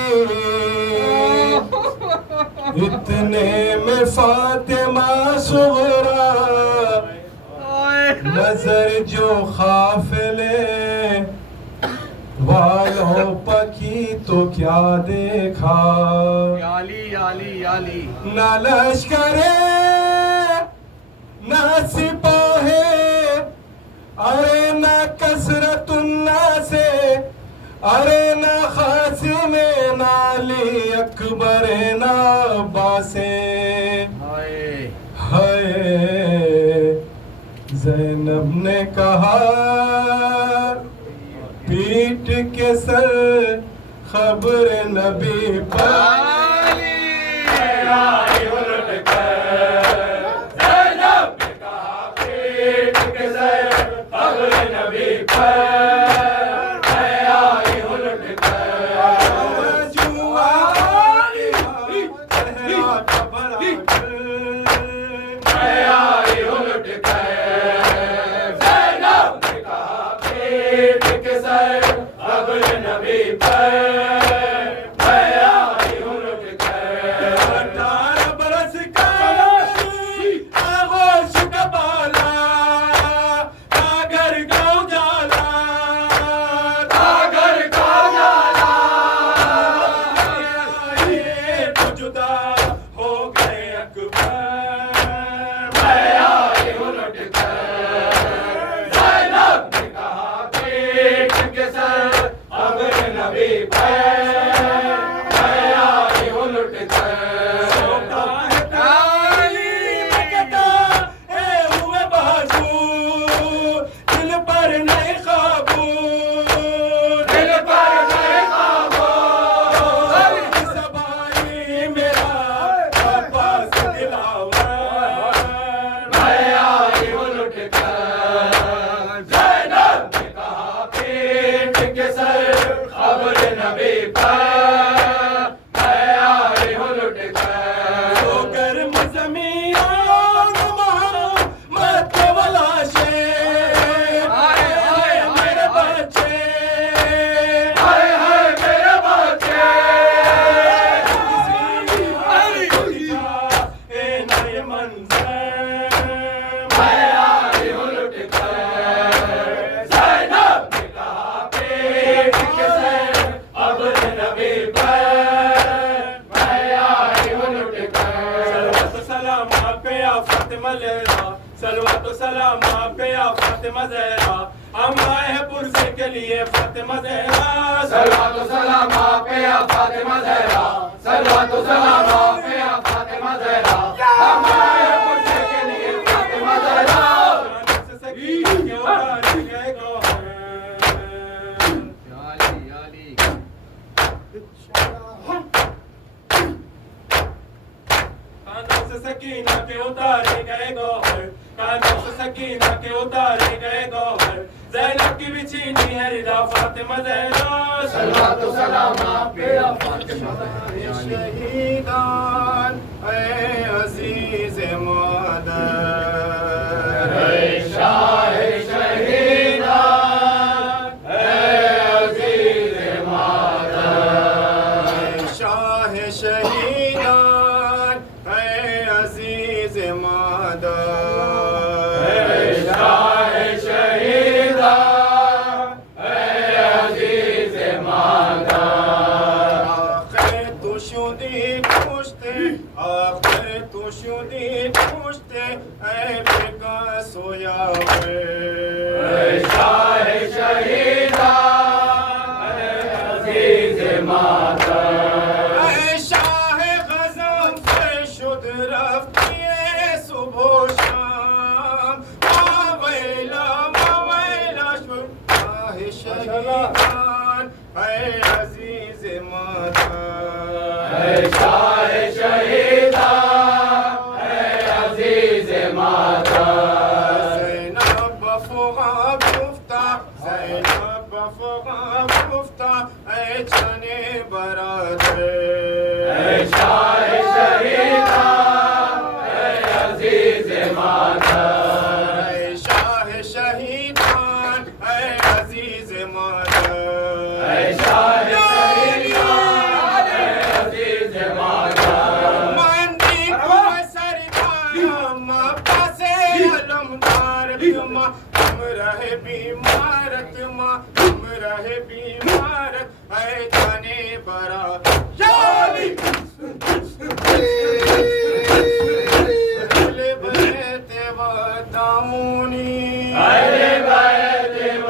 इतने में फातिमा सुगरा, नजर जो काफिले वालों पकी तो क्या देखा। न लश्करे न सिपाहे, अरे न कसरतुन्ना से, अरे न खासिम नाली अकबर ना बासे। हाय ज़ैनब ने कहा पीठ के सर खबर नबी पर। सलाम आप पे या फातिमा ज़हरा, हम आए हैं पुरसे के लिए फातिमा ज़हरा। सलाम आप पे या फातिमा ज़हरा, सलाम आप पे या फातिमा ज़हरा, हम आए हैं पुरसे के लिए फातिमा ज़हरा। सकीना के उतारे गए गौहर, या अली, या अली। कानों से सकीना के उतारे गए गौहर, कानों से सकीना के उतारे गए गौहर, ज़ैनब की भी छीनी है रिदा फातिमा ज़हरा। सलाम आप पे या फातिमा ज़हरा। शहीदान ऐ अजीज मादर, ऐ शाह शहीदान, ऐ अज़ीज़ मादर, शाह शहीदान ऐ अजीज मादर, ऐ शाह शहीदान, ऐ अज़ीज़ मादर। आखिर तू शुदी पुश्ते, आखिर तू शुदी पुश्ते ऐ बेगा सोया ऐ शाह शहीदान, ऐ अज़ीज़ मादर। ऐ शाह ग़ज़म से शुद रफ़्तिए सुबह शाम, मावैला शुद शाह शहीदान ऐ अजीज मादर, ऐ शाह शहीदान, ऐ अज़ीज़ मादर। ज़ैनब बफ़ुग़ा गुफ्ता, ज़ैनब बफ़ुग़ा गुफ्ता ऐ चने बरादर, ऐ शाह शहीदान, ऐ अज़ीज़ मादर। ऐ शाह शहीदान ऐ अजीज मादर, ऐ शाह शहीदान, ऐ अज़ीज़ मादर। मंदी को सरकार पासे अलमदार माँ, हम रहे बीमारत माँ, हम रहे बीमारत ऐ जाने बरा याली बैते व दामुनी, अहले बैत व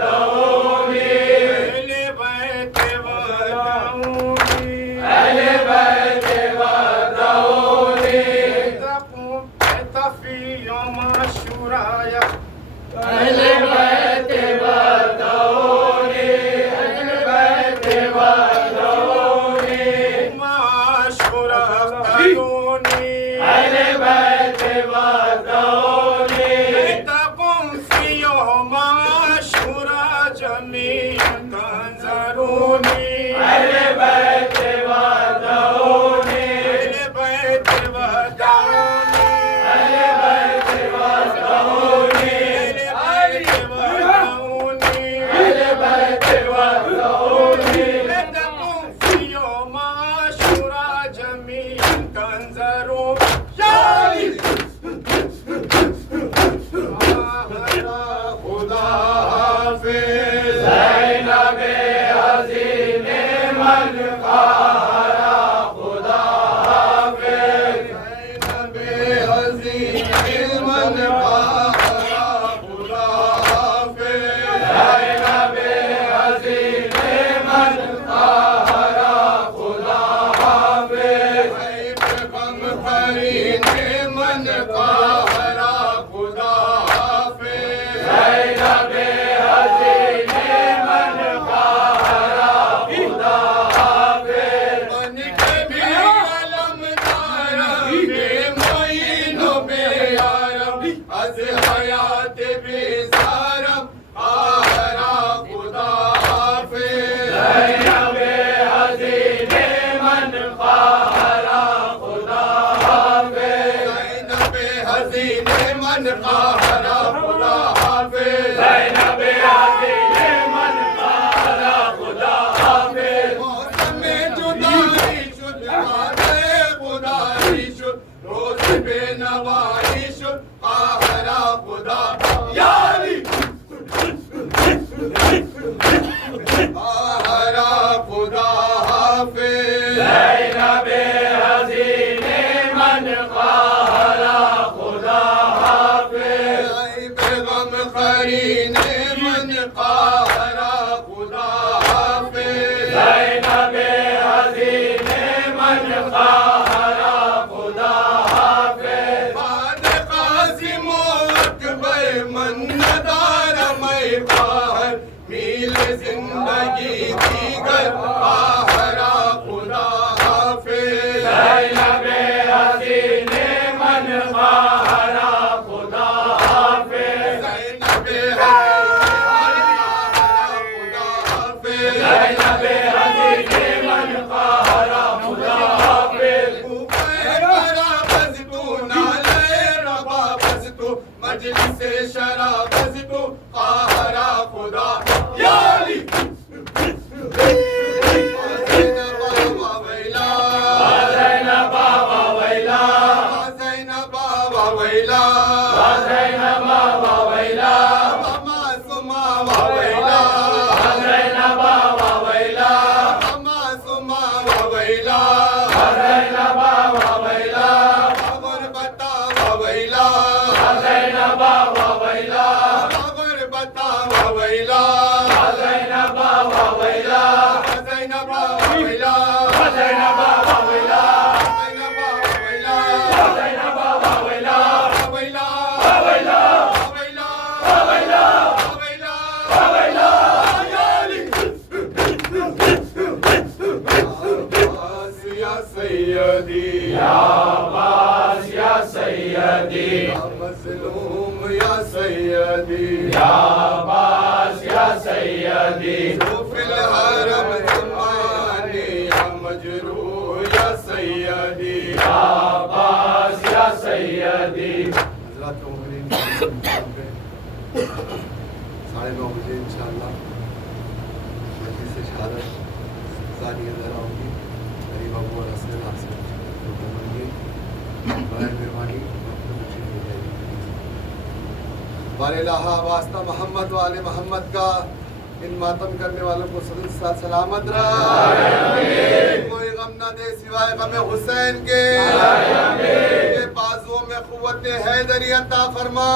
दऊनी, बैते व दामुनी, अहले बैत व दऊनी, तफी यौम शुराया अहले बैत व दऊनी, अहले बैत व दऊनी, माशुरा करूनी, अहले बैत व दऊनी, तकुम फी यौम शुरा जमीअन तंज़रूनी, अहले बैत व दऊनी, अहले बैत व दाऊनी, अहले बैत व दऊनी, अहले बैत व दाऊनी, अहले बैत व दऊनी, तकुम फी यौम शुरा जमीअन तंज़रूनी, याली खुदा हाफिज़ ज़ैनब हसीन मन क़ाहरा, खुदा हाफ़िज़। ज़ैनब हसीन मन क़ाहरा, खुदा हाफ़िज़। ज़ैनब हसीन मन क़ाहरा, खुदा हाफ़िज़। गम भरीने मन क़ाहरा, खुदा हाफ़िज़। ज़ैनब हसीन काहरा खुदा हाफिज ज़ैनबे हसीने मन काहरा खुदा हाफिज बाद कासिम अकबर मन्नदार मैं बाहर मील जिंदगी दीगर काहरा खुदा हाफिज ज़ैनबे हसीने मन काहरा खुदा हाफिज ज़ैनबे ज़ैनबे हसीने मन काहरा खुदा हाफिज बस तू नाले रबा बस तू मजलिस शरा बस तू काहरा खुदा या अली मज़लूम या सैयदी या अब्बास या सैयदी फिल हरम ज़माने या मजरूह या सैयदी या अब्बास या सैयदी। हज़रात मोमिनीन 9:30 बजे इंशाअल्लाह मजलिस शहादत सारी ज़रा होगी। मेरी बाबू और हसन हासिल मेहरबानी वालेलाहा वास्ता मोहम्मद वाले मोहम्मद का इन मातम करने वालों को सदा सलामत रख, कोई गम न दे सिवाय गम हुसैन के बाजुओं में कुव्वत हैदरी अता फरमा।